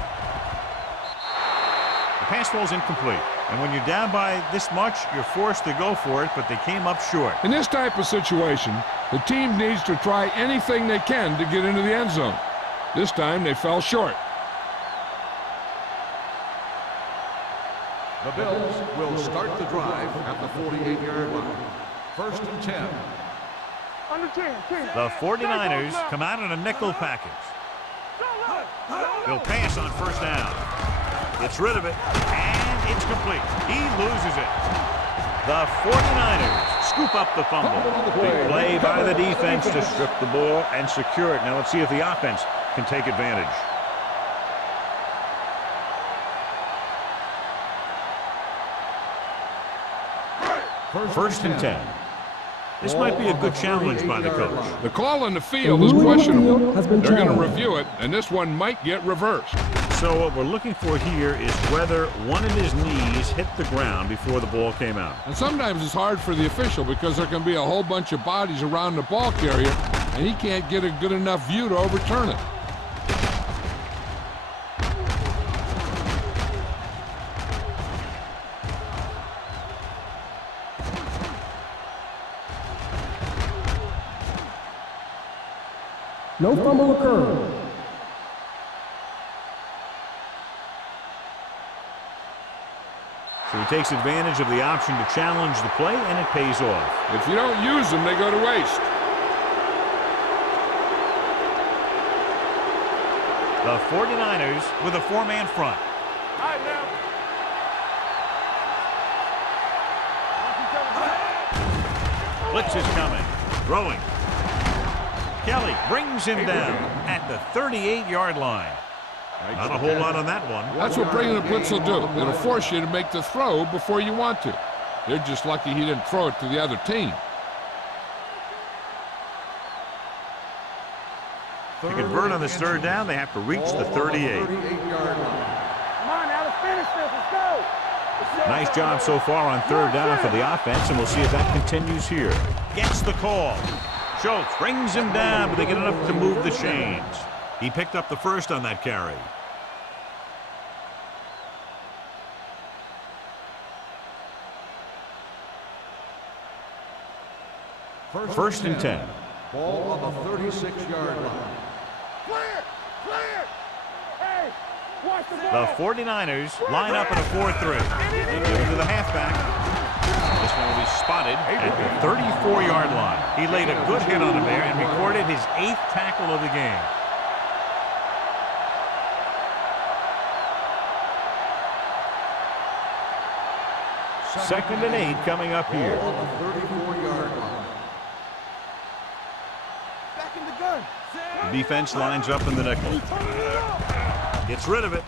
The pass ball's incomplete. And when you're down by this much, you're forced to go for it, but they came up short. In this type of situation, the team needs to try anything they can to get into the end zone. This time, they fell short. The Bills will start the drive at the 48-yard line. First and 10. Under 10. The 49ers come out in a nickel package. They'll pass on first down. Gets rid of it, and it's complete. He loses it. The 49ers scoop up the fumble. Big play by the defense to strip the ball and secure it. Now let's see if the offense can take advantage. First and 10. This might be a good challenge by the coach. The call on the field is questionable. They're going to review it, and this one might get reversed. So what we're looking for here is whether one of his knees hit the ground before the ball came out. And sometimes it's hard for the official because there can be a whole bunch of bodies around the ball carrier, and he can't get a good enough view to overturn it. No fumble occurred. So he takes advantage of the option to challenge the play, and it pays off. If you don't use them, they go to waste. The 49ers with a 4-man front. All right, now. Blitz is coming. Throwing. Kelly brings him down at the 38-yard line. Not a whole lot on that one. That's what bringing the blitz will do. It'll force you to make the throw before you want to. They're just lucky he didn't throw it to the other team. To convert on this third down, they have to reach the 38. Come on, now, let's finish this. Let's go. Nice job so far on third down for the offense, and we'll see if that continues here. Gets the call. Schultz brings him down, but they get enough to move the chains. He picked up the first on that carry. First and 10. Ball on the 36-yard line. Clear. Hey, watch the The ball. 49ers line up in a 4-3. They give it to the halfback. This one will be spotted at the 34-yard line. He laid a good hit on him there and recorded his 8th tackle of the game. Second and 8 coming up here. Ball on the 34-yard line. Back in the gun. The defense lines up in the nickel. Gets rid of it.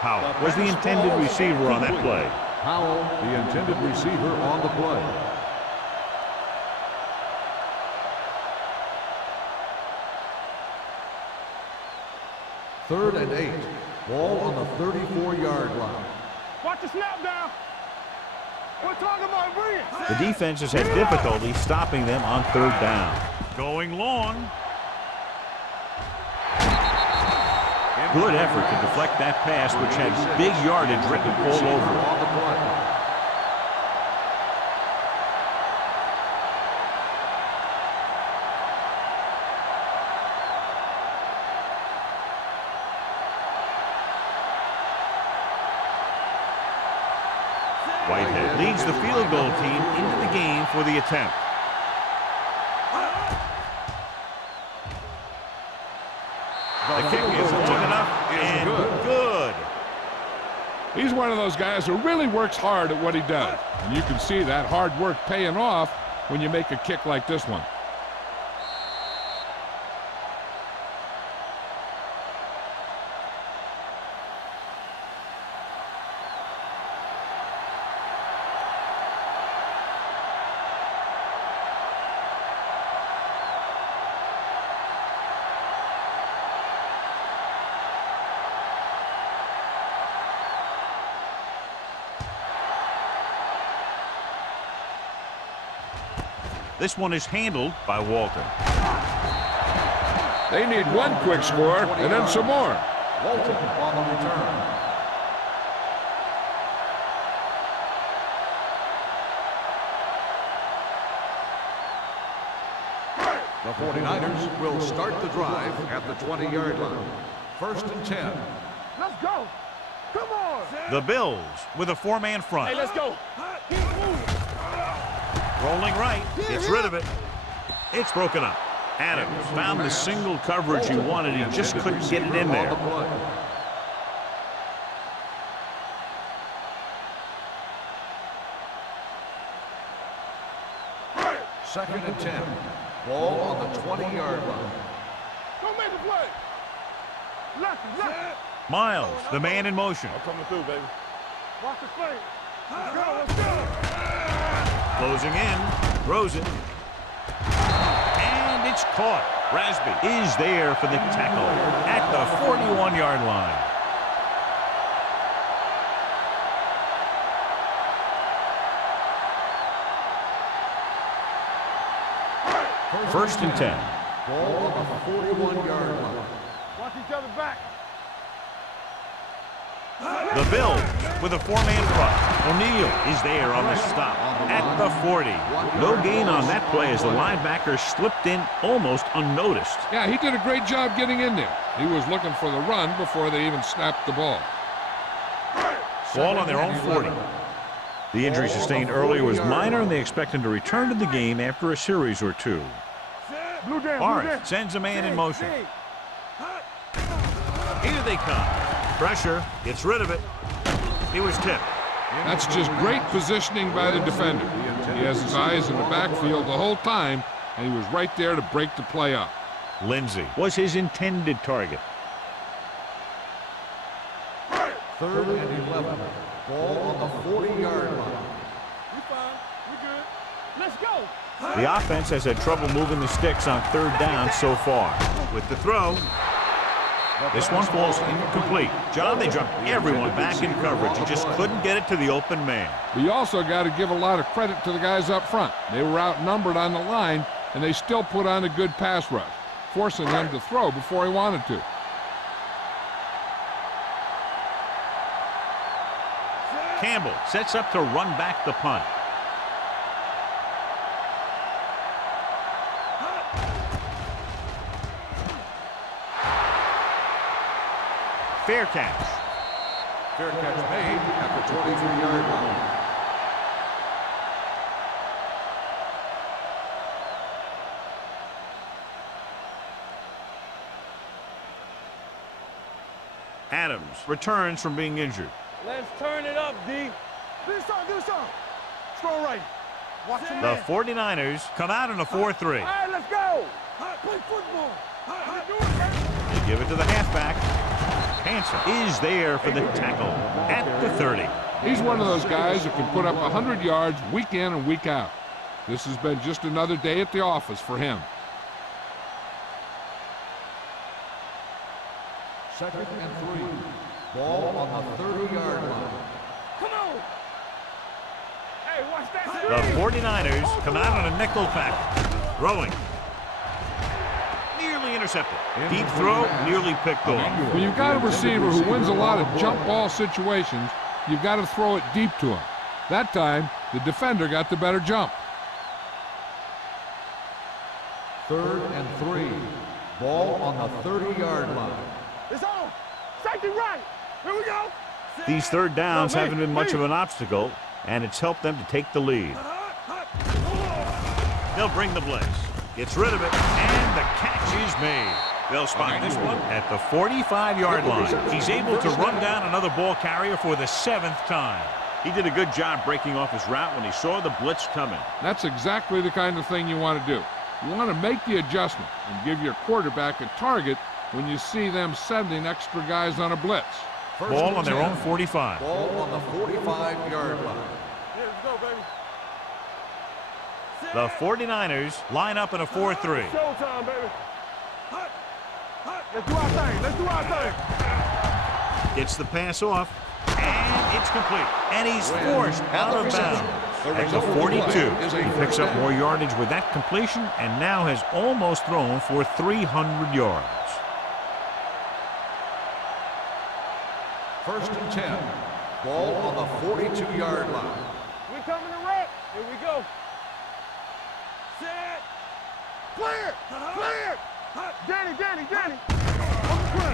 Powell was the intended receiver on that play. Powell, the intended receiver on the play. Third and 8. Ball on the 34-yard line. Watch the snap down. We're talking about bringing. The defense has had difficulty stopping them on third down. Going long. Good effort to deflect that pass, which had big yardage written all over it. On the play. Whitehead leads the field goal team into the game for the attempt. The kick is long enough and good. He's one of those guys who really works hard at what he does. And you can see that hard work paying off when you make a kick like this one. This one is handled by Walton. They need one quick score and then some more. Walton on the return. The 49ers will start the drive at the 20-yard line. 1st and 10. Let's go. Come on. The Bills with a four-man front. Hey, let's go. Rolling right, gets rid of it. It's broken up. Adams found the single coverage he wanted. He just couldn't get it in there. 2nd and 10. Ball on the 20-yard line. Don't make the play. Left. Miles, the man in motion. I'm coming through, baby. Watch the play. Let's go. Closing in, throws it. And it's caught. Rasby is there for the tackle at the 41-yard line. First and 10. Ball on the 41-yard line. Watch each other back. The Bills with a four-man front. O'Neal is there on the stop at the 40. No gain on that play as the linebacker slipped in almost unnoticed. Yeah, he did a great job getting in there. He was looking for the run before they even snapped the ball. Ball on their own 40. The injury sustained earlier was minor, and they expect him to return to the game after a series or two. Barnes sends a man in motion. Here they come. Pressure, gets rid of it. He was tipped. That's just great positioning by the defender. He has his eyes in the backfield the whole time, and he was right there to break the play up. Lindsey was his intended target. 3rd and 11. Ball on the 40-yard line. We fine. We good. Let's go. The offense has had trouble moving the sticks on 3rd down so far. With the throw, this one falls incomplete. John, they dropped everyone back in coverage. He just couldn't get it to the open man. But you also got to give a lot of credit to the guys up front. They were outnumbered on the line, and they still put on a good pass rush, forcing him to throw before he wanted to. Campbell sets up to run back the punt. Fair catch. Fair catch made at the 23-yard line. Adams returns from being injured. Let's turn it up, D. Do something. Strong right. Watch the The 49ers come out in a 4-3. All right, let's go. Play football. They give it to the halfback. Hanson is there for the tackle at the 30. He's one of those guys who can put up 100 yards week in and week out. This has been just another day at the office for him. 2nd and 3. Ball on the 30-yard line. Come on. Hey, watch that. The 49ers come out on a nickel pack. Throwing. Nearly intercepted. Deep throw, nearly picked off. When you've got a receiver who wins a lot of jump ball situations, you've got to throw it deep to him. That time, the defender got the better jump. 3rd and 3. Ball on the 30-yard line. It's on. Safety right. Here we go. These 3rd downs haven't been much of an obstacle. and it's helped them to take the lead. They'll bring the blitz. Gets rid of it, and the catch is made. They'll spot this one at the 45-yard line. He's able to run down another ball carrier for the 7th time. He did a good job breaking off his route when he saw the blitz coming. That's exactly the kind of thing you want to do. You want to make the adjustment and give your quarterback a target when you see them sending extra guys on a blitz. Ball on their own 45. Ball on the 45-yard line. Let's go, baby. The 49ers line up in a 4-3. Showtime, baby. Let's do our thing. Let's do our thing. Gets the pass off, and it's complete. And he's forced out of bounds at the 42. He picks up more yardage with that completion and now has almost thrown for 300 yards. 1st and 10. Ball on the 42-yard line. We coming to wreck. Here we go. Set. Clear. Clear. Danny.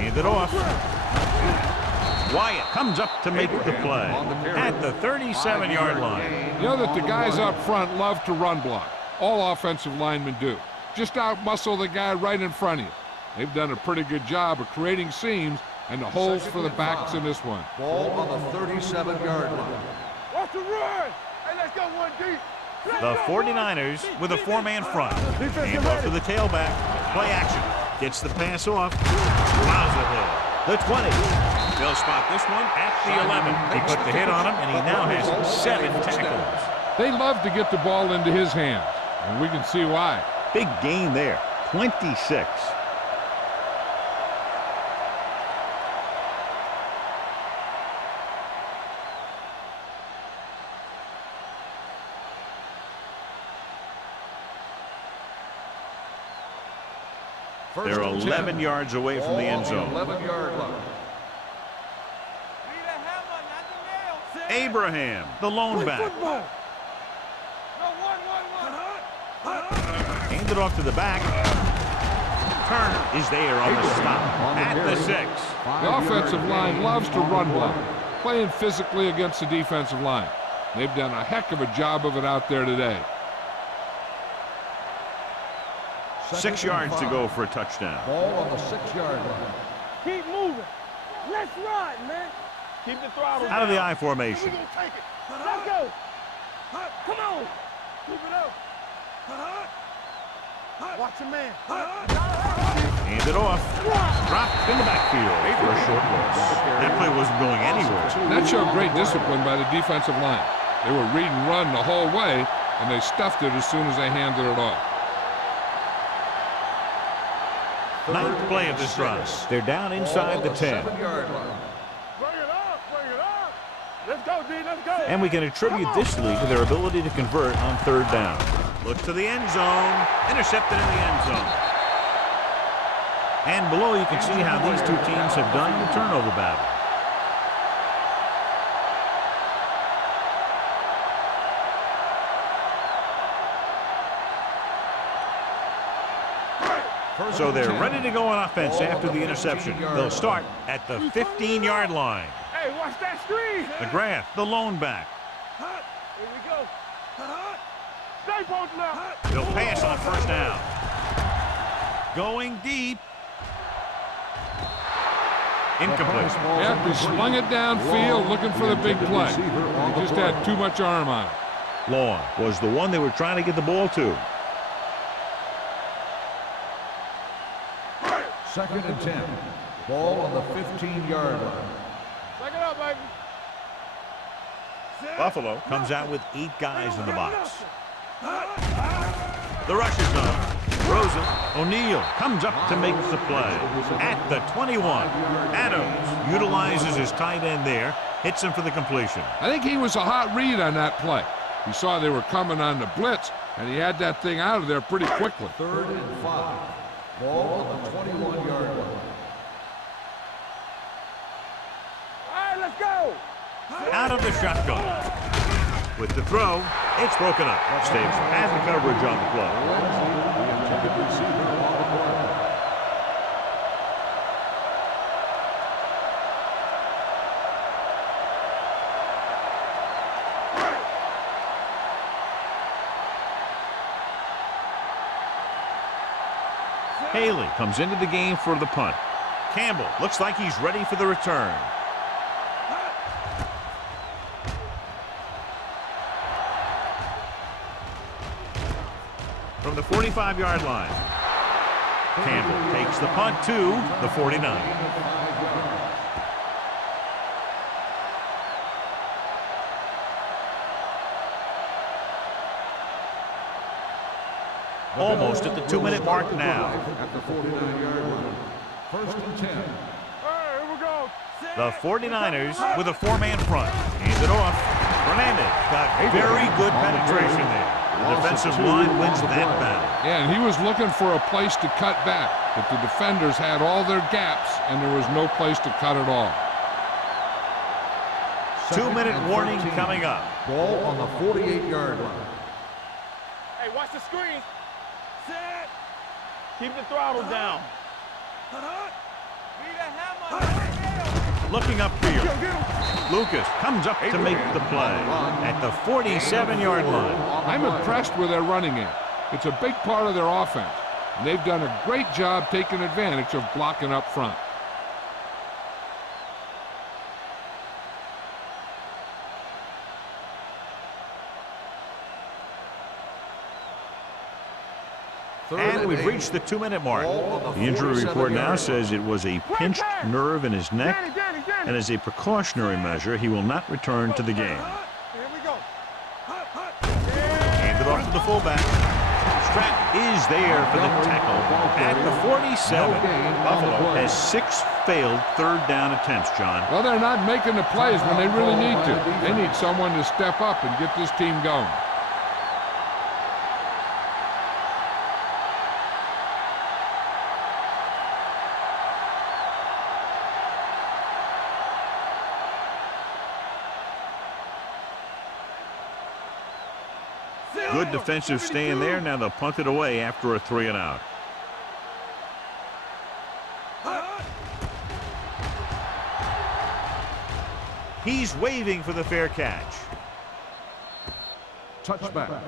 Hand it off. Wyatt comes up to make the play at the 37-yard line. You know that the guys up front love to run block. All offensive linemen do. Just out-muscle the guy right in front of you. They've done a pretty good job of creating seams and the holes for the backs in this one. Ball on the 37-yard line. Watch the run. Hey, let's go one deep. The 49ers with a 4-man front. Hand off to the tailback. Play action. Gets the pass off. Plows ahead. The 20. They'll spot this one at the 11. He put the hit on him, and he now has 7 tackles. They love to get the ball into his hands, and we can see why. Big gain there. 26. They're 11 yards away from the end zone. 11-yard line. Abraham, the lone back. Hand it off to the back. Turner is there on the stop at the 6. The offensive line loves to run block, playing physically against the defensive line. They've done a heck of a job of it out there today. 6 yards to go for a touchdown. Ball on the 6-yard line. Keep moving. Let's ride, man. Keep the throttle Out of the I We're formation. going to take it. Let's go. Come on. Keep it up. Watch your man. Hand it off. Dropped in the backfield for a short loss. That play wasn't going anywhere. That showed great discipline by the defensive line. They were read and run the whole way, and they stuffed it as soon as they handed it off. 9th play of this drive. They're down inside the 10. 7-yard line. Bring it up. Bring it up. Let's go, D. Let's go. And we can attribute this lead to their ability to convert on 3rd down. Look to the end zone. Intercepted in the end zone. And below you can see how these two teams have done in the turnover battle. So they're ready to go on offense after the interception. They'll start at the 15-yard line. Hey, watch that screen. McGrath, the lone back. Here we go. Stay posted now. They'll pass on 1st down. Going deep. Incomplete. Yep, he slung it downfield looking for the big play. He just had too much arm on it. Long was the one they were trying to get the ball to. 2nd and 10. Ball on the 15-yard line. Take it up, baby. Buffalo comes out with 8 guys in the box. The rush is on. Rosen. O'Neal comes up to make the play at the 21. Adams utilizes his tight end there. Hits him for the completion. I think he was a hot read on that play. He saw they were coming on the blitz, and he had that thing out of there pretty quickly. 3rd and 5. Ball on the 21-yard line. All right, let's go. Out of the shotgun. With the throw, it's broken up. Stabs has the coverage on the play. The intended receiver on the play. Haley comes into the game for the punt. Campbell looks like he's ready for the return. From the 45-yard line, Campbell takes the punt to the 49. Almost at the 2-minute mark now. At the 49-yard line. First and 10. Here we go. The 49ers with a 4-man front. Hands it off. Fernandez got very good penetration there. The defensive line wins that battle. Yeah, and he was looking for a place to cut back, but the defenders had all their gaps, and there was no place to cut at all. 2-minute warning coming up. Ball on the 48-yard line. Hey, watch the screen. Set. Keep the throttle down. Looking upfield. Lucas comes up to make the play at the 47-yard line. I'm impressed with their running game. It's a big part of their offense, and they've done a great job taking advantage of blocking up front. And we've reached the 2-minute mark. The injury report now says it was a pinched nerve in his neck, and as a precautionary measure, he will not return to the game. Here we go. Hand it off to the fullback. Stratton is there for the tackle at the 47. Buffalo has 6 failed third-down attempts, John. Well, they're not making the plays when they really need to. They need someone to step up and get this team going. Good defensive stand there. Now they'll punt it away after a 3-and-out. He's waving for the fair catch. Touchback.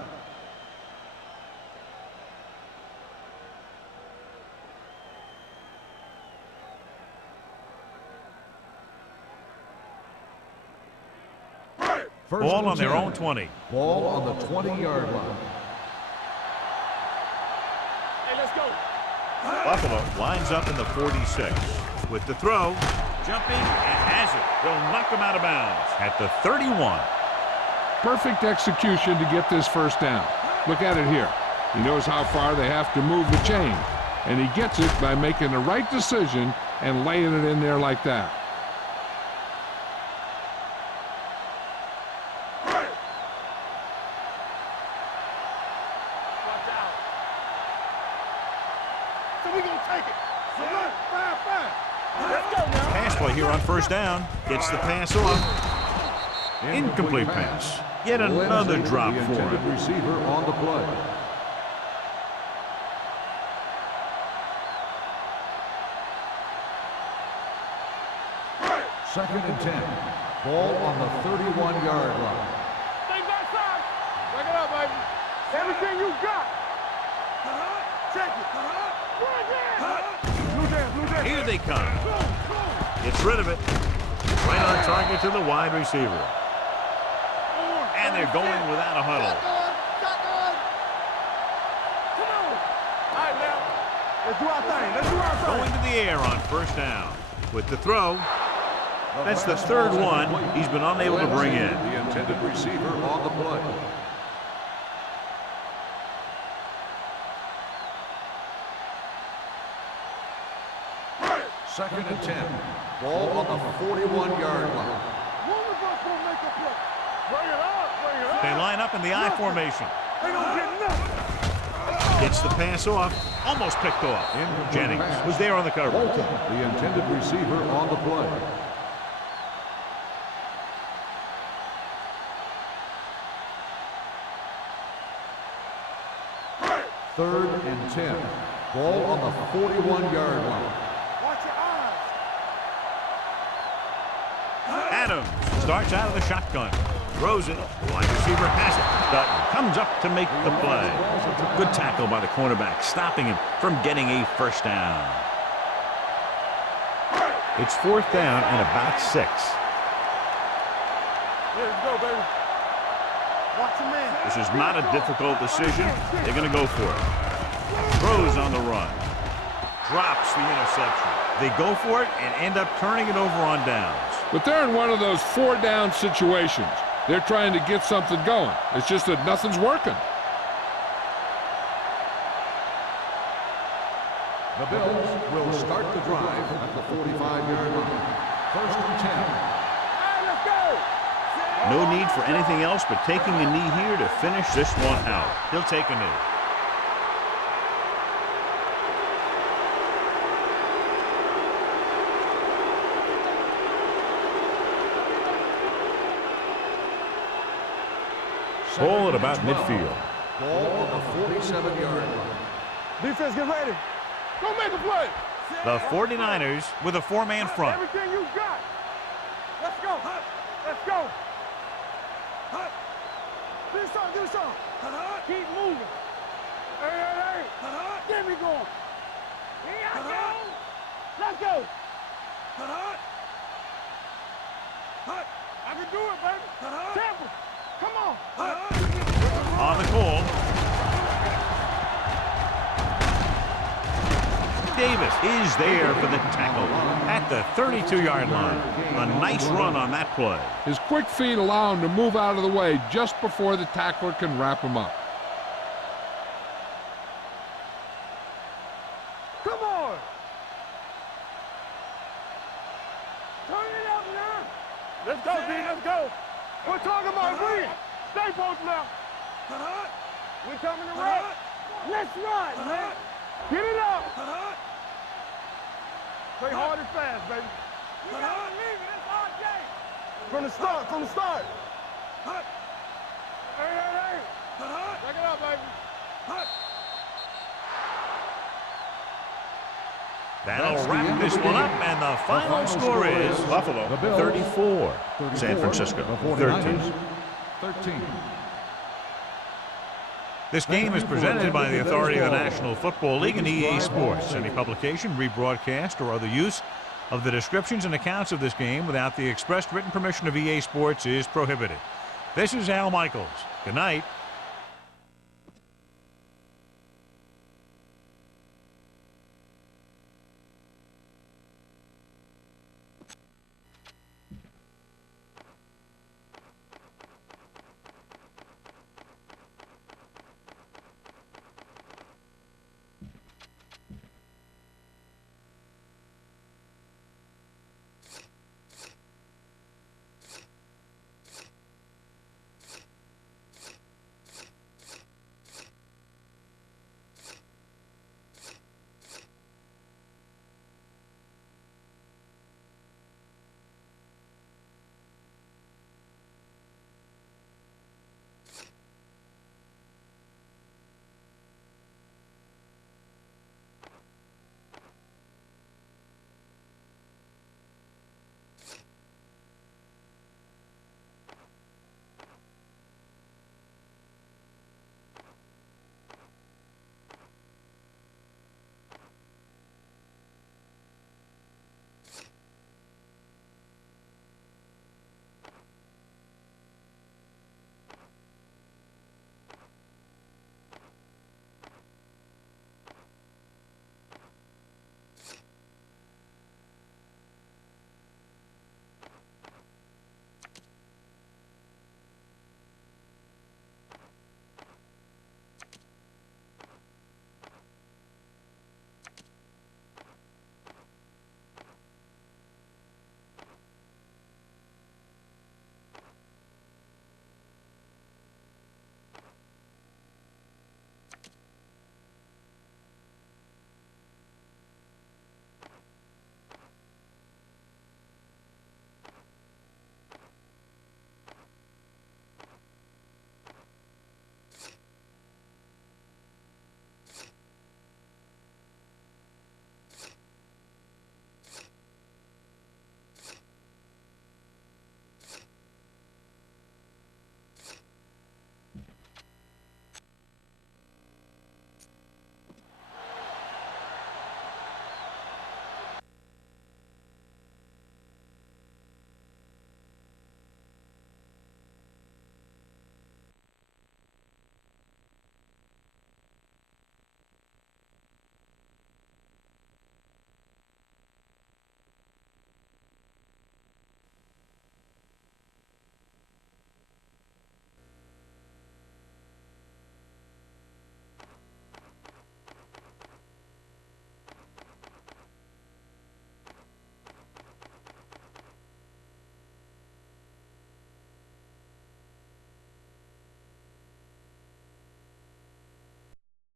Ball on their own 20. Ball on the 20-yard line. Hey, let's go. Buffalo lines up in the 46. With the throw, jumping, and has it. They'll knock him out of bounds at the 31. Perfect execution to get this first down. Look at it here. He knows how far they have to move the chain, and he gets it by making the right decision and laying it in there like that. Pass play here on first down. Gets the pass off. Incomplete pass. Yet another drop for him. Receiver on the play. Second and 10. Ball on the 31-yard line. Stay backside. Break it up, baby. Everything you got. Check it. Blue dance. Here they come. Gets rid of it. Right on target to the wide receiver. And they're going without a huddle. All right, now. Let's do our thing. Let's do our thing. Going to the air on first down. With the throw. That's the third one he's been unable to bring in. The intended receiver on the play. Second and 10. Ball on the 41-yard line. One of us will make a play. Bring it up. Bring it up. They line up in the I formation. They don't get nothing. Gets the pass off. Almost picked off. Jennings was there on the cover. Bolton, the intended receiver on the play. Third and 10. Ball on the 41-yard line. Watch your eyes. Adams starts out of the shotgun. Throws it. Wide receiver has it. Dutton comes up to make the play. Good tackle by the cornerback, stopping him from getting a first down. It's 4th down and about 6. Let's go, baby. Watch your man. This is not a difficult decision. They're going to go for it. Throws on the run. Drops the interception. They go for it and end up turning it over on downs. But they're in one of those 4-down situations. They're trying to get something going. It's just that nothing's working. The Bills will start the drive at the 45-yard line. 1st and 10. Hey, let's go. No need for anything else but taking a knee here to finish this one out. He'll take a knee. Ball at about midfield. Ball on the 47-yard line. Defense, get ready. Go make a play. The 49ers with a 4-man front. Everything you got. Let's go. Let's go. Do something. Keep moving. Hey. Get me going. Here I go. Let's go. I can do it, baby. Temple. Come on. On the call. Davis is there for the tackle at the 32-yard line. A nice run on that play. His quick feet allow him to move out of the way just before the tackler can wrap him up. Come on. Turn it up now. Let's go, D. Let's go. We're talking about we. Stay posted now. We're coming to run. Let's run, man. Get it up. Play hard and fast, baby. You gotta believe it. It's our game. From the start. Hey. Back it up, baby. That'll wrap this one up, and the final score is Buffalo 34, San Francisco 13. 13. This game is presented by the authority of the National Football League and EA Sports. Any publication, rebroadcast, or other use of the descriptions and accounts of this game without the expressed written permission of EA Sports is prohibited. This is Al Michaels. Good night.